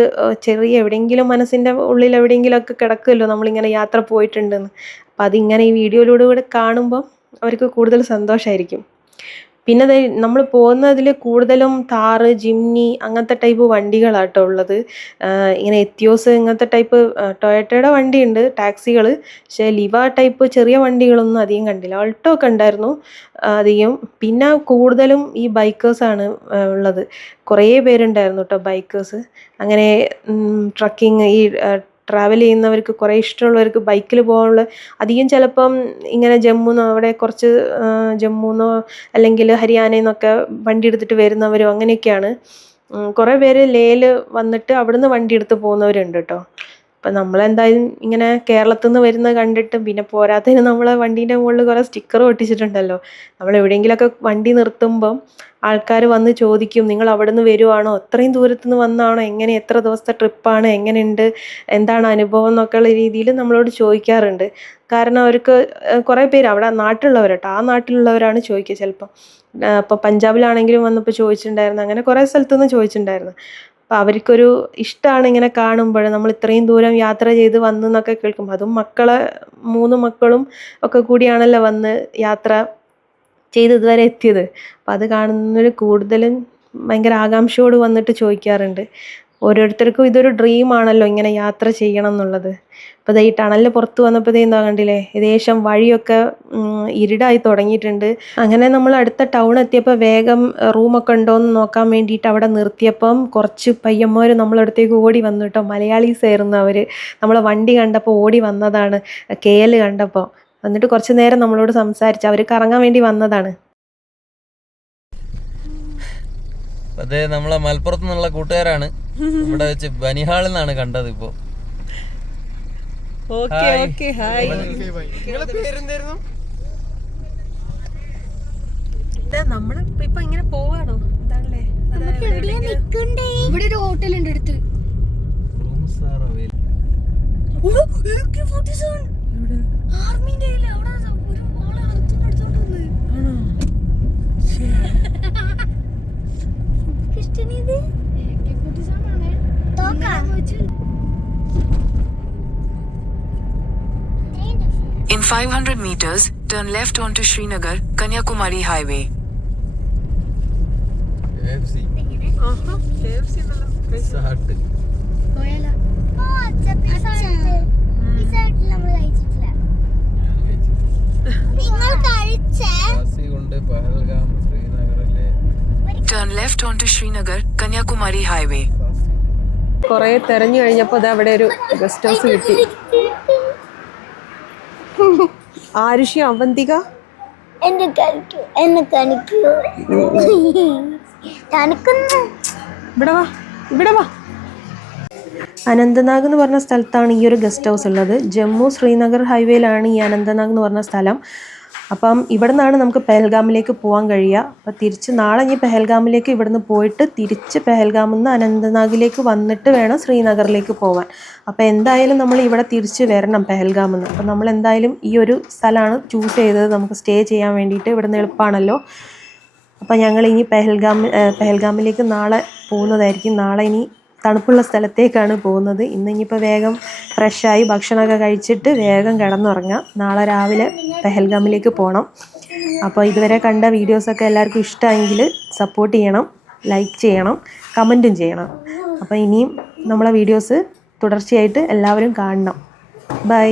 ചെറിയ എവിടെയെങ്കിലും മനസ്സിൻ്റെ ഉള്ളിൽ എവിടെയെങ്കിലുമൊക്കെ കിടക്കുമല്ലോ നമ്മളിങ്ങനെ യാത്ര പോയിട്ടുണ്ടെന്ന്. അപ്പം അതിങ്ങനെ ഈ വീഡിയോയിലൂടെ കൂടെ കാണുമ്പം അവർക്ക് കൂടുതൽ സന്തോഷമായിരിക്കും. പിന്നെ നമ്മൾ പോകുന്നതിൽ കൂടുതലും താർ, ജിംനി അങ്ങനത്തെ ടൈപ്പ് വണ്ടികളാട്ടോ ഉള്ളത്. ഇങ്ങനെ എത്തിയോസ് ഇങ്ങനത്തെ ടൈപ്പ് ടൊയോട്ടയുടെ വണ്ടിയുണ്ട്, ടാക്സികൾ. പക്ഷേ ലിവ ടൈപ്പ് ചെറിയ വണ്ടികളൊന്നും അധികം കണ്ടില്ല. ഓൾട്ടോ ഒക്കെ ഉണ്ടായിരുന്നു അധികം. പിന്നെ കൂടുതലും ഈ ബൈക്കേഴ്സാണ് ഉള്ളത്. കുറേ പേരുണ്ടായിരുന്നു കേട്ടോ ബൈക്കേഴ്സ്. അങ്ങനെ ട്രക്കിങ് ഈ ട്രാവൽ ചെയ്യുന്നവർക്ക് കുറേ ഇഷ്ടമുള്ളവർക്ക് ബൈക്കിൽ പോകാനുള്ള അധികം ചിലപ്പം ഇങ്ങനെ ജമ്മുന്നോ അവിടെ കുറച്ച് ജമ്മുന്നോ അല്ലെങ്കിൽ ഹരിയാനയിൽ നിന്നൊക്കെ വണ്ടി എടുത്തിട്ട് വരുന്നവരോ അങ്ങനെയൊക്കെയാണ്. കുറേ പേര് ലേയിൽ വന്നിട്ട് അവിടുന്ന് വണ്ടി എടുത്ത് പോകുന്നവരുണ്ട് കേട്ടോ. അപ്പം നമ്മളെന്തായാലും ഇങ്ങനെ കേരളത്തിൽ നിന്ന് വരുന്നത് കണ്ടിട്ട് പിന്നെ പോരാത്തതിന് നമ്മളെ വണ്ടീൻ്റെ മുകളിൽ കുറേ സ്റ്റിക്കർ ഒട്ടിച്ചിട്ടുണ്ടല്ലോ. നമ്മൾ എവിടെയെങ്കിലുമൊക്കെ വണ്ടി നിർത്തുമ്പം ആൾക്കാർ വന്ന് ചോദിക്കും, നിങ്ങൾ അവിടെ നിന്ന് വരുവാണോ, അത്രയും ദൂരത്തു നിന്ന് വന്നാണോ, എങ്ങനെ എത്ര ദിവസത്തെ ട്രിപ്പാണ്, എങ്ങനെയുണ്ട്, എന്താണ് അനുഭവം എന്നൊക്കെയുള്ള രീതിയിൽ നമ്മളോട് ചോദിക്കാറുണ്ട്. കാരണം അവർക്ക് കുറേ പേര് അവിടെ നാട്ടിലുള്ളവരട്ടോ, ആ നാട്ടിലുള്ളവരാണ് ചോദിക്കുക ചിലപ്പം. ഇപ്പോൾ പഞ്ചാബിലാണെങ്കിലും വന്നപ്പോൾ ചോദിച്ചിട്ടുണ്ടായിരുന്നു. അങ്ങനെ കുറേ സ്ഥലത്തുനിന്ന് ചോദിച്ചിട്ടുണ്ടായിരുന്നു. അപ്പോൾ അവർക്കൊരു ഇഷ്ടമാണ് ഇങ്ങനെ കാണുമ്പോൾ നമ്മൾ ഇത്രയും ദൂരം യാത്ര ചെയ്ത് വന്നെന്നൊക്കെ കേൾക്കുമ്പോൾ. അതും 3 മക്കളും ഒക്കെ കൂടിയാണല്ലോ വന്ന് യാത്ര ചെയ്ത് ഇതുവരെ എത്തിയത്. അപ്പോൾ അത് കാണുന്നവർ കൂടുതലും ഭയങ്കര ആകാംക്ഷയോട് വന്നിട്ട് ചോദിക്കാറുണ്ട്. ഓരോരുത്തർക്കും ഇതൊരു ഡ്രീമാണല്ലോ ഇങ്ങനെ യാത്ര ചെയ്യണം എന്നുള്ളത്. അപ്പോൾ ഈ ടണലിൽ പുറത്ത് വന്നപ്പോൾ എന്താ കണ്ടില്ലേ, ഏകദേശം വഴിയൊക്കെ ഇരുടായി തുടങ്ങിയിട്ടുണ്ട്. അങ്ങനെ നമ്മൾ അടുത്ത ടൗൺ എത്തിയപ്പോൾ വേഗം റൂമൊക്കെ ഉണ്ടോയെന്ന് നോക്കാൻ വേണ്ടിയിട്ട് അവിടെ നിർത്തിയപ്പം കുറച്ച് പയ്യന്മാർ നമ്മളടുത്തേക്ക് ഓടി വന്നു കേട്ടോ. മലയാളീസ് ആയിരുന്നു അവർ. നമ്മളെ വണ്ടി കണ്ടപ്പോൾ ഓടി വന്നതാണ്, KL കണ്ടപ്പോൾ. എന്നിട്ട് കുറച്ച് നേരം നമ്മളോട് സംസാരിച്ചു. അവർ കറങ്ങാൻ വേണ്ടി വന്നതാണ്. അതെ, നമ്മളെ മലപ്പുറത്ത് നിന്നുള്ള കൂട്ടുകാരാണ്. ഇവിടെ വെച്ച് ബനിഹാളിൽ നിന്നാണ് കണ്ടത്. ഇപ്പോ നമ്മളിപ്പോ ഇങ്ങനെ പോവാണോ? ഇവിടെ ഒരു ഹോട്ടൽ ഉണ്ട് അടുത്ത്. ആർമിന്റെ അവിടെ ഒരു ആളെ അടുത്തോണ്ട് വന്ന്. In 500 meters, turn left onto Srinagar, Kanyakumari Highway. Turn left onto Srinagar, Kanyakumari Highway. കുറേ തെരഞ്ഞു കഴിഞ്ഞപ്പോൾ അത് അവിടെ ഒരു ഗസ്റ്റ് ഹൗസ് കിട്ടി. ആരുഷി, അവന്തിക, ഇവിടെ വാ. അനന്തനാഗ് എന്ന് പറഞ്ഞ സ്ഥലത്താണ് ഈ ഒരു ഗസ്റ്റ് ഹൗസ് ഉള്ളത്. ജമ്മു ശ്രീനഗർ ഹൈവേയിലാണ് ഈ അനന്തനാഗ് എന്ന് പറഞ്ഞ സ്ഥലം. അപ്പം ഇവിടെ നിന്നാണ് നമുക്ക് പെഹൽഗാമിലേക്ക് പോകാൻ കഴിയുക. അപ്പോൾ തിരിച്ച് നാളെ ഇനി പെഹൽഗാമിലേക്ക് ഇവിടുന്ന് പോയിട്ട് തിരിച്ച് പെഹൽഗാമിൽ നിന്ന് അനന്തനാഗിലേക്ക് വന്നിട്ട് വേണം ശ്രീനഗറിലേക്ക് പോകാൻ. അപ്പോൾ എന്തായാലും നമ്മൾ ഇവിടെ തിരിച്ച് വരണം പെഹൽഗാമിൽ നിന്ന്. അപ്പോൾ നമ്മൾ എന്തായാലും ഈ ഒരു സ്ഥലമാണ് ചൂസ് ചെയ്തത് നമുക്ക് സ്റ്റേ ചെയ്യാൻ വേണ്ടിയിട്ട്. ഇവിടുന്ന് എളുപ്പമാണല്ലോ. അപ്പോൾ ഞങ്ങൾ ഇനി പെഹൽഗാമിലേക്ക് നാളെ പോകുന്നതായിരിക്കും. നാളെ ഇനി തണുപ്പുള്ള സ്ഥലത്തേക്കാണ് പോകുന്നത്. ഇന്നിപ്പോൾ വേഗം ഫ്രഷായി ഭക്ഷണമൊക്കെ കഴിച്ചിട്ട് വേഗം കിടന്നുറങ്ങാം. നാളെ രാവിലെ പെഹൽഗാമിലേക്ക് പോകണം. അപ്പോൾ ഇതുവരെ കണ്ട വീഡിയോസൊക്കെ എല്ലാവർക്കും ഇഷ്ടമെങ്കിൽ സപ്പോർട്ട് ചെയ്യണം, ലൈക്ക് ചെയ്യണം, കമൻറ്റും ചെയ്യണം. അപ്പോൾ ഇനിയും നമ്മളെ വീഡിയോസ് തുടർച്ചയായിട്ട് എല്ലാവരും കാണണം. ബൈ.